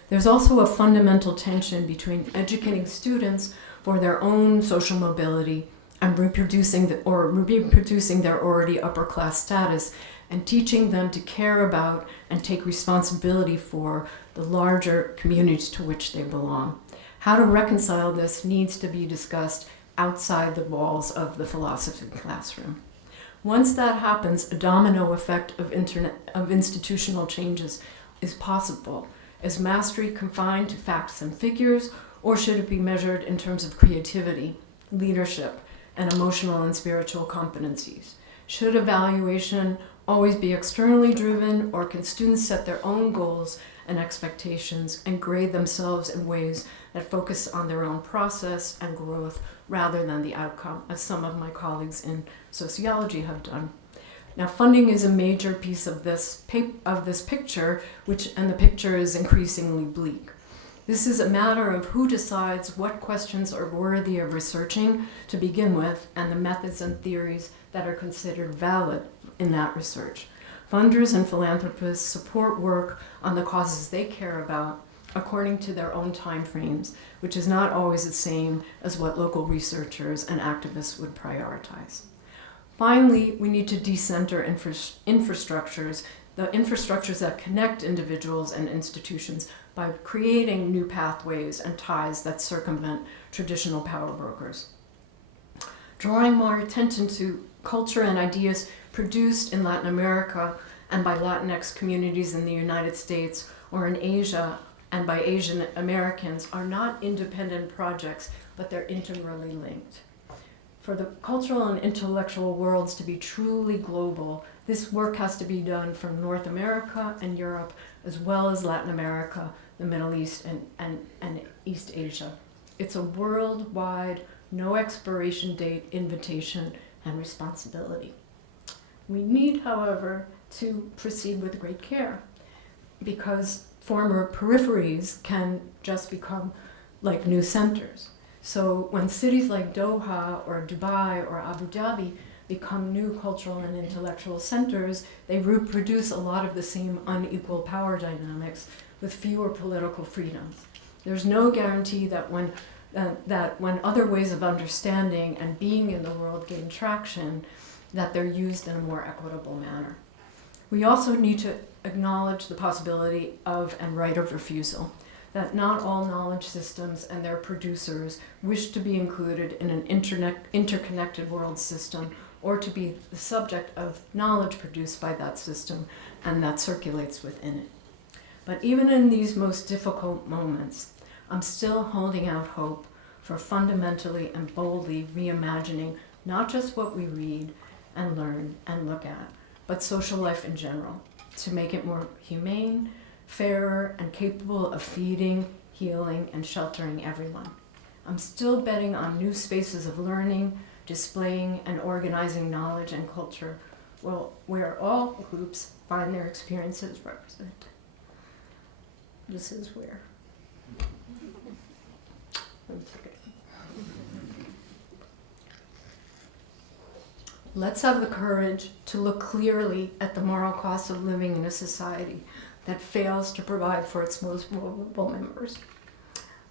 There's also a fundamental tension between educating students for their own social mobility and reproducing their already upper-class status and teaching them to care about and take responsibility for the larger communities to which they belong. How to reconcile this needs to be discussed outside the walls of the philosophy classroom. Once that happens, a domino effect of institutional changes is possible. Is mastery confined to facts and figures, or should it be measured in terms of creativity, leadership, and emotional and spiritual competencies? Should evaluation always be externally driven, or can students set their own goals and expectations and grade themselves in ways that focus on their own process and growth rather than the outcome, as some of my colleagues in sociology have done? Now, funding is a major piece of this picture, and the picture is increasingly bleak. This is a matter of who decides what questions are worthy of researching to begin with, and the methods and theories that are considered valid in that research. Funders and philanthropists support work on the causes they care about according to their own timeframes, which is not always the same as what local researchers and activists would prioritize. Finally, we need to decenter infrastructures, the infrastructures that connect individuals and institutions by creating new pathways and ties that circumvent traditional power brokers. Drawing more attention to culture and ideas produced in Latin America and by Latinx communities in the United States or in Asia and by Asian Americans are not independent projects, but they're integrally linked. For the cultural and intellectual worlds to be truly global, this work has to be done from North America and Europe, as well as Latin America, the Middle East, and East Asia. It's a worldwide, no expiration date invitation and responsibility. We need, however, to proceed with great care, because former peripheries can just become like new centers. So when cities like Doha or Dubai or Abu Dhabi become new cultural and intellectual centers, they reproduce a lot of the same unequal power dynamics with fewer political freedoms. There's no guarantee that when other ways of understanding and being in the world gain traction, that they're used in a more equitable manner. We also need to acknowledge the possibility of and right of refusal, that not all knowledge systems and their producers wish to be included in an interconnected world system or to be the subject of knowledge produced by that system and that circulates within it. But even in these most difficult moments, I'm still holding out hope for fundamentally and boldly reimagining not just what we read and learn and look at, but social life in general, to make it more humane, fairer, and capable of feeding, healing, and sheltering everyone. I'm still betting on new spaces of learning, displaying, and organizing knowledge and culture, well, where all groups find their experiences represented. This is where. Let me take it. Let's have the courage to look clearly at the moral cost of living in a society that fails to provide for its most vulnerable members.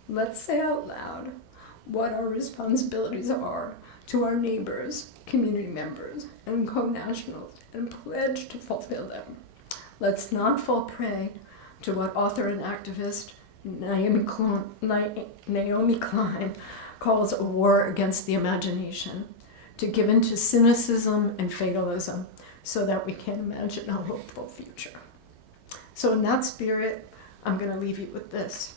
Let's say out loud what our responsibilities are to our neighbors, community members, and co-nationals, and pledge to fulfill them. Let's not fall prey to what author and activist Naomi Klein calls a war against the imagination, to give in to cynicism and fatalism so that we can imagine a hopeful future. So in that spirit, I'm going to leave you with this.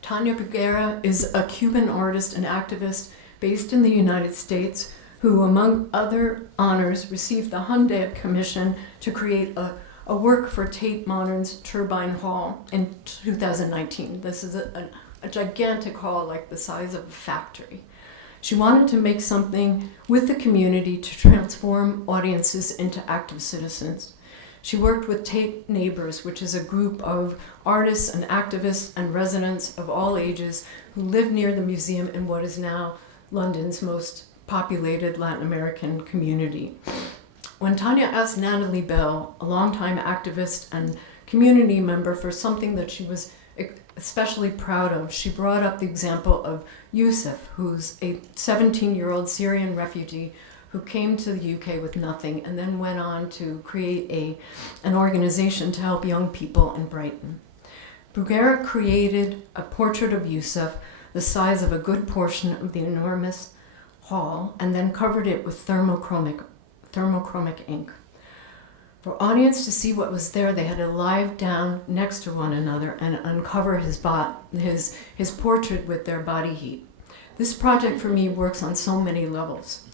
Tania Bruguera is a Cuban artist and activist based in the United States who, among other honors, received the Hyundai Commission to create a work for Tate Modern's Turbine Hall in 2019. This is a gigantic hall like the size of a factory. She wanted to make something with the community to transform audiences into active citizens. She worked with Tate Neighbors, which is a group of artists and activists and residents of all ages who live near the museum in what is now London's most populated Latin American community. When Tania asked Natalie Bell, a longtime activist and community member, for something that she was especially proud of, she brought up the example of Yusuf, who's a 17-year-old Syrian refugee who came to the UK with nothing and then went on to create an organization to help young people in Brighton. Bruguera created a portrait of Yusuf the size of a good portion of the enormous hall and then covered it with thermochromic ink. For audience to see what was there, they had to lie down next to one another and uncover his portrait with their body heat. This project for me works on so many levels.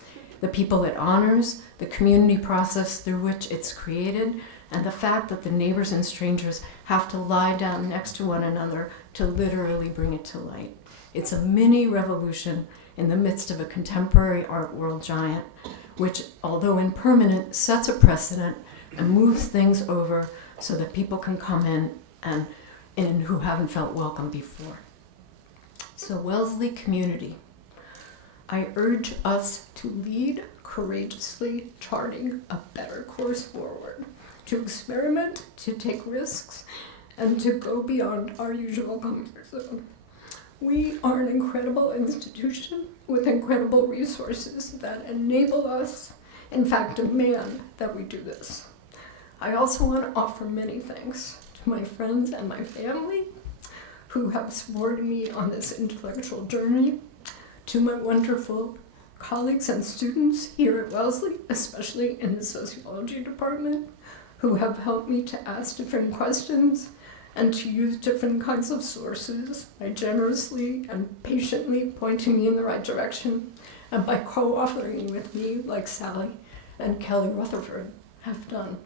The people it honors, the community process through which it's created, and the fact that the neighbors and strangers have to lie down next to one another to literally bring it to light. It's a mini revolution in the midst of a contemporary art world giant, which, although impermanent, sets a precedent and moves things over so that people can come in who haven't felt welcome before. So Wellesley community, I urge us to lead courageously, charting a better course forward, to experiment, to take risks, and to go beyond our usual comfort zone. We are an incredible institution with incredible resources that enable us, in fact, demand that we do this. I also want to offer many thanks to my friends and my family who have supported me on this intellectual journey, to my wonderful colleagues and students here at Wellesley, especially in the sociology department, who have helped me to ask different questions and to use different kinds of sources by generously and patiently pointing me in the right direction, and by co-authoring with me like Sally and Kelly Rutherford have done.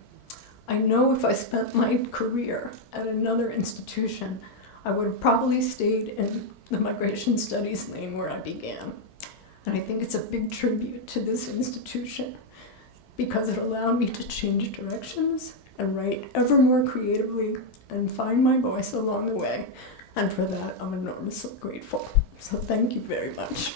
I know if I spent my career at another institution, I would have probably stayed in the migration studies lane where I began. And I think it's a big tribute to this institution because it allowed me to change directions and write ever more creatively and find my voice along the way. And for that, I'm enormously grateful. So thank you very much.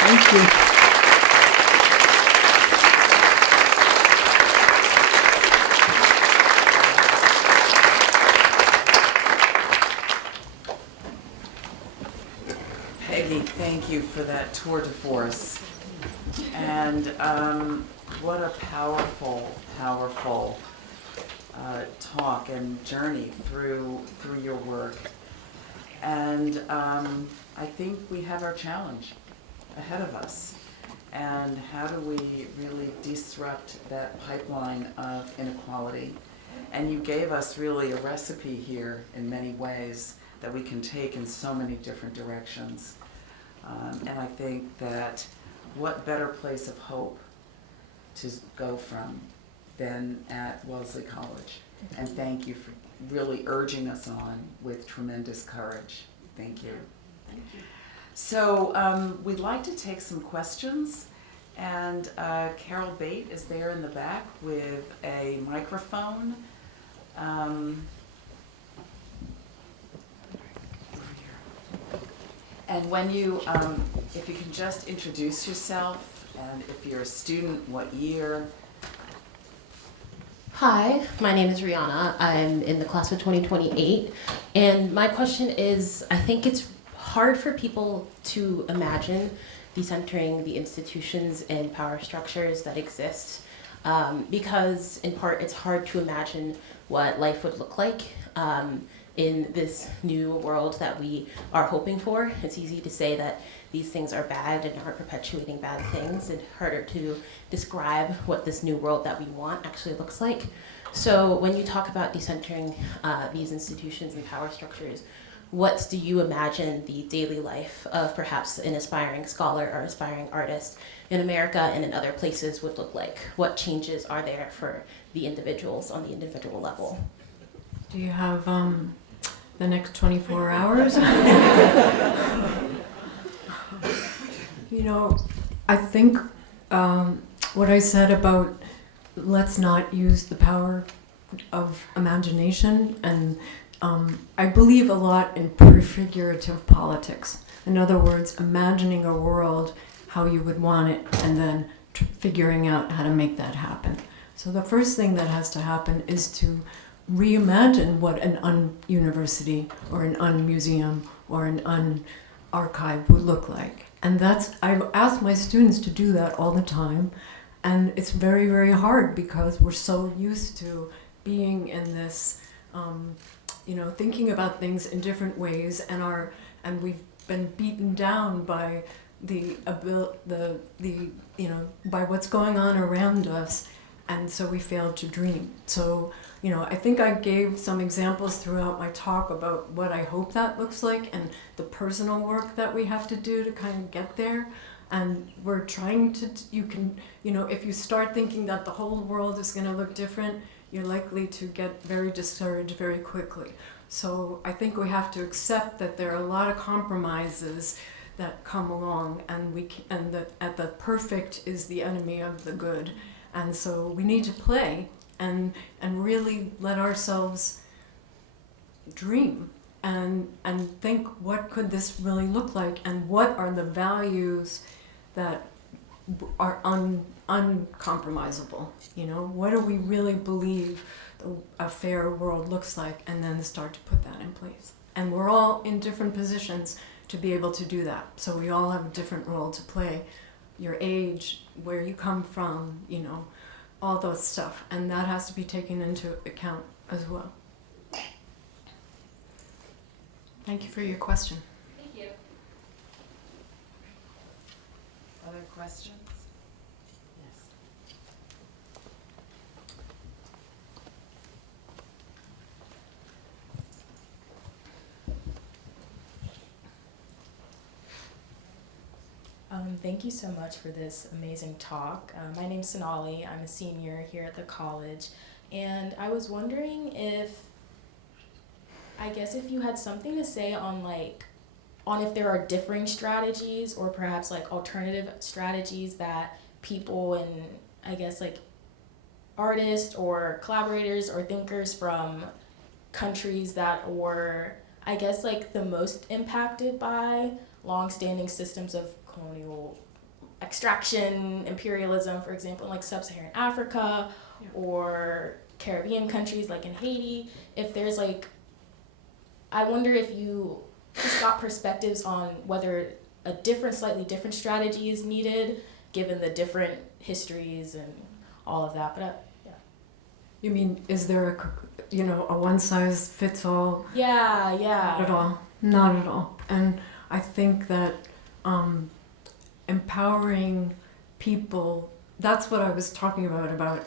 Thank you. Peggy, thank you for that tour de force. And what a powerful, powerful talk and journey through your work. And I think we have our challenge ahead of us. And how do we really disrupt that pipeline of inequality? And you gave us really a recipe here in many ways that we can take in so many different directions. And I think that what better place of hope to go from than at Wellesley College. And thank you for really urging us on with tremendous courage. Thank you. Thank you. So we'd like to take some questions, and Carol Bate is there in the back with a microphone. And when you, if you can just introduce yourself, and if you're a student, what year. Hi, my name is Rihanna. I'm in the class of 2028, and my question is, I think it's hard for people to imagine decentering the institutions and power structures that exist because, in part, it's hard to imagine what life would look like in this new world that we are hoping for. It's easy to say that these things are bad and are perpetuating bad things, and harder to describe what this new world that we want actually looks like. So when you talk about decentering these institutions and power structures, what do you imagine the daily life of perhaps an aspiring scholar or aspiring artist in America and in other places would look like? What changes are there for the individuals on the individual level? Do you have the next 24 hours? You know, I think what I said about let's not use the power of imagination, and I believe a lot in prefigurative politics. In other words, imagining a world how you would want it and then figuring out how to make that happen. So the first thing that has to happen is to reimagine what an un-university or an un-museum or an un-archive would look like. And I've asked my students to do that all the time, and it's very, very hard because we're so used to being in this, thinking about things in different ways, and we've been beaten down by by what's going on around us, and so we failed to dream. So, I think I gave some examples throughout my talk about what I hope that looks like and the personal work that we have to do to kind of get there. And we're trying to, if you start thinking that the whole world is going to look different, you're likely to get very discouraged very quickly. So I think we have to accept that there are a lot of compromises that come along, and that the perfect is the enemy of the good. And so we need to play and really let ourselves dream and think, what could this really look like, and what are the values that are uncompromisable? What do we really believe a fair world looks like, and then start to put that in place. And we're all in different positions to be able to do that. So we all have a different role to play. Your age, where you come from, all those stuff. And that has to be taken into account as well. Thank you for your question. Thank you. Other questions? Yes. Thank you so much for this amazing talk. My name's Sonali. I'm a senior here at the college, and I was wondering if you had something to say on if there are differing strategies or perhaps alternative strategies that people and artists or collaborators or thinkers from countries that were the most impacted by long-standing systems of colonial extraction, imperialism, for example, in sub-Saharan Africa or Caribbean countries like in Haiti. If there's I wonder if you just got perspectives on whether a slightly different strategy is needed given the different histories and all of that. But yeah. You mean, is there a one-size-fits-all? Yeah. Not at all. Not at all. And I think that empowering people, that's what I was talking about,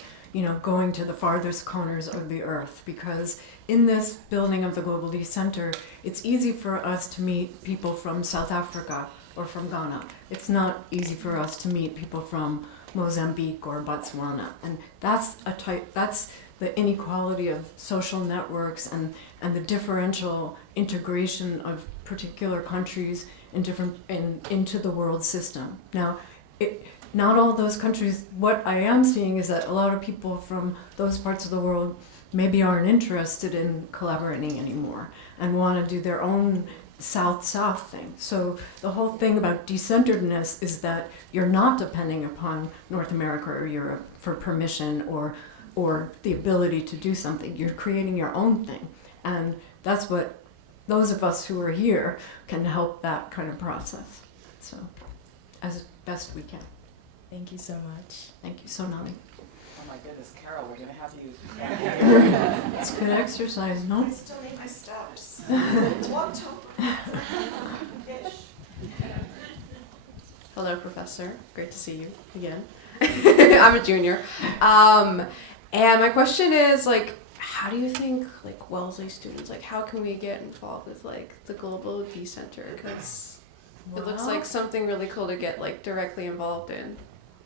going to the farthest corners of the earth, because in this building of the Global D Center, it's easy for us to meet people from South Africa or from Ghana. It's not easy for us to meet people from Mozambique or Botswana. And that's the inequality of social networks and the differential integration of particular countries into the world system. Now, not all those countries, what I am seeing is that a lot of people from those parts of the world maybe aren't interested in collaborating anymore and want to do their own South-South thing. So the whole thing about decenteredness is that you're not depending upon North America or Europe for permission or the ability to do something. You're creating your own thing. And that's what those of us who are here can help that kind of process. So as best we can. Thank you so much. Thank you, Sonali. Oh my goodness, Carol, we're going to have you back here. It's good exercise, no? I still need my steps. It's October. Hello, Professor. Great to see you again. I'm a junior. And my question is, how do you think, Wellesley students, how can we get involved with, the Global D Center? Because it looks like something really cool to get, directly involved in.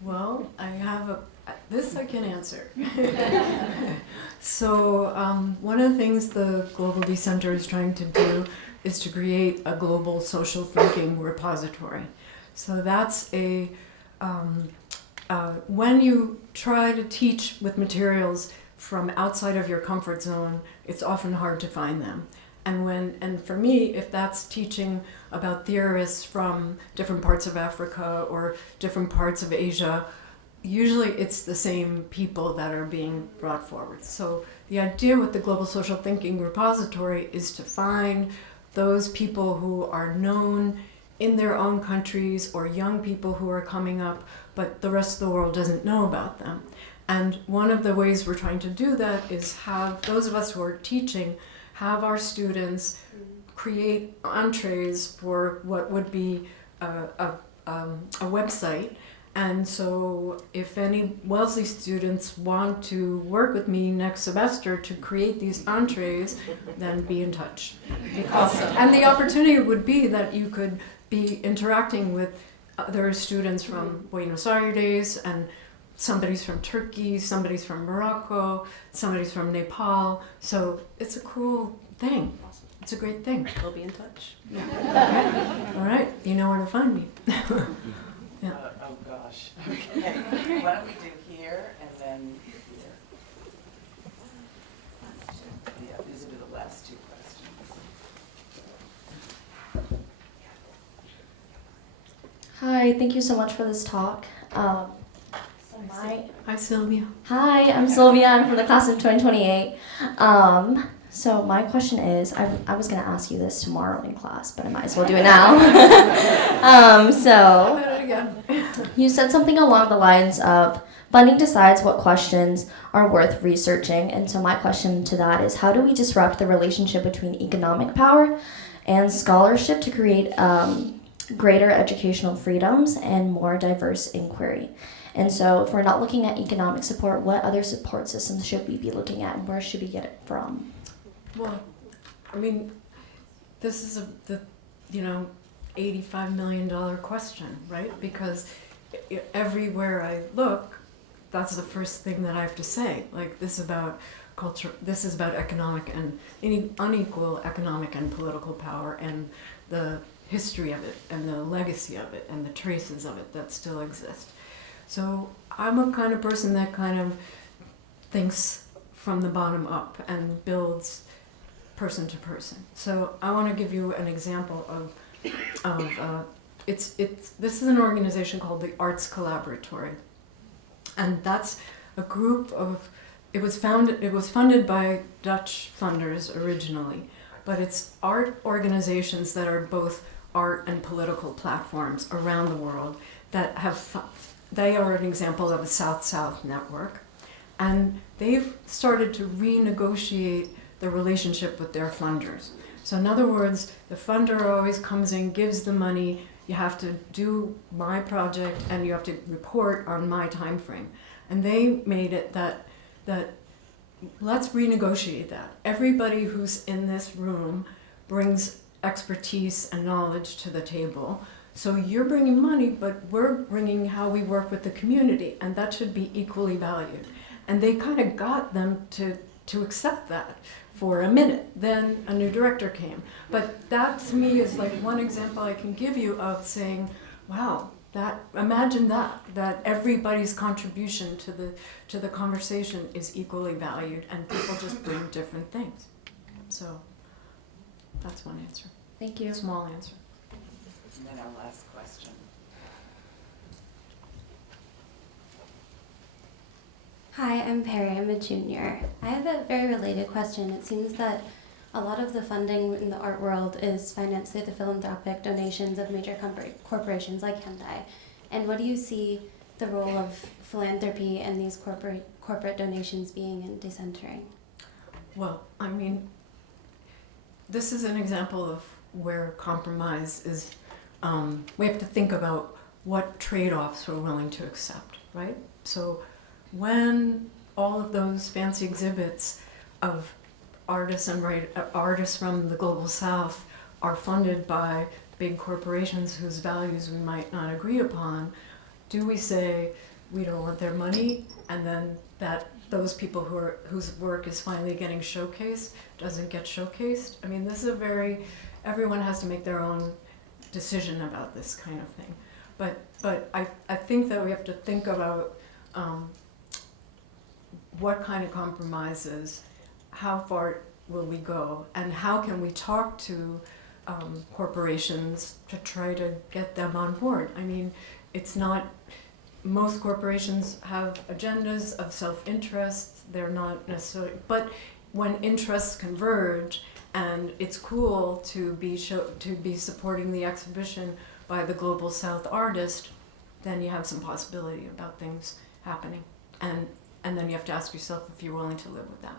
Well, I have this I can answer. So one of the things the Global D Center is trying to do is to create a global social thinking repository. So that's when you try to teach with materials from outside of your comfort zone, it's often hard to find them. And for me, if that's teaching about theorists from different parts of Africa or different parts of Asia, usually it's the same people that are being brought forward. So the idea with the Global Social Thinking Repository is to find those people who are known in their own countries or young people who are coming up, but the rest of the world doesn't know about them. And one of the ways we're trying to do that is have those of us who are teaching have our students create entrees for what would be a website. And so if any Wellesley students want to work with me next semester to create these entrees, then be in touch. And the opportunity would be that you could be interacting with other students from Buenos Aires, and somebody's from Turkey, somebody's from Morocco, somebody's from Nepal. So it's a cool thing. It's a great thing. We'll be in touch. Yeah. Okay. All right. You know where to find me. Yeah. Oh gosh. Okay. Why don't we do here and then here? Yeah, these will be the last two questions. Hi, thank you so much for this talk. Hi, Sylvia. Hi, I'm Sylvia. I'm from the class of 2028. So my question is, I was going to ask you this tomorrow in class, but I might as well do it now. So you said something along the lines of funding decides what questions are worth researching. And so my question to that is, how do we disrupt the relationship between economic power and scholarship to create greater educational freedoms and more diverse inquiry? And so if we're not looking at economic support, what other support systems should we be looking at, and where should we get it from? Well, I mean, this is the $85 million question, right? Because everywhere I look, that's the first thing that I have to say. Like, this is about culture, this is about economic and unequal economic and political power, and the history of it, and the legacy of it, and the traces of it that still exist. So I'm a kind of person that kind of thinks from the bottom up and builds person to person. So I want to give you an example of this is an organization called the Arts Collaboratory, and that's a group of, it was funded by Dutch funders originally, but it's art organizations that are both art and political platforms around the world that they are an example of a South-South network, and they've started to renegotiate the relationship with their funders. So in other words, the funder always comes in, gives the money, you have to do my project, and you have to report on my time frame. And they made it that let's renegotiate that. Everybody who's in this room brings expertise and knowledge to the table. So you're bringing money, but we're bringing how we work with the community, and that should be equally valued. And they kind of got them to accept that for a minute. Then a new director came. But that to me is like one example I can give you of saying, wow, imagine that everybody's contribution to the conversation is equally valued, and people just bring different things. So that's one answer. Thank you. Small answer. And then our last question. Hi, I'm Perry. I'm a junior. I have a very related question. It seems that a lot of the funding in the art world is financed through the philanthropic donations of major corporations like Hyundai. And what do you see the role of philanthropy and these corporate donations being in decentering? Well, I mean, this is an example of where compromise is, we have to think about what trade-offs we're willing to accept, right? So when all of those fancy exhibits of artists from the global south are funded by big corporations whose values we might not agree upon, do we say we don't want their money, and then that those people whose work is finally getting showcased doesn't get showcased? I mean, this is everyone has to make their own decision about this kind of thing. But I think that we have to think about what kind of compromises, how far will we go, and how can we talk to corporations to try to get them on board. I mean, it's not, most corporations have agendas of self-interest, they're not necessarily, but when interests converge, and it's cool to be supporting the exhibition by the Global South artist, then you have some possibility about things happening. And then you have to ask yourself if you're willing to live with that.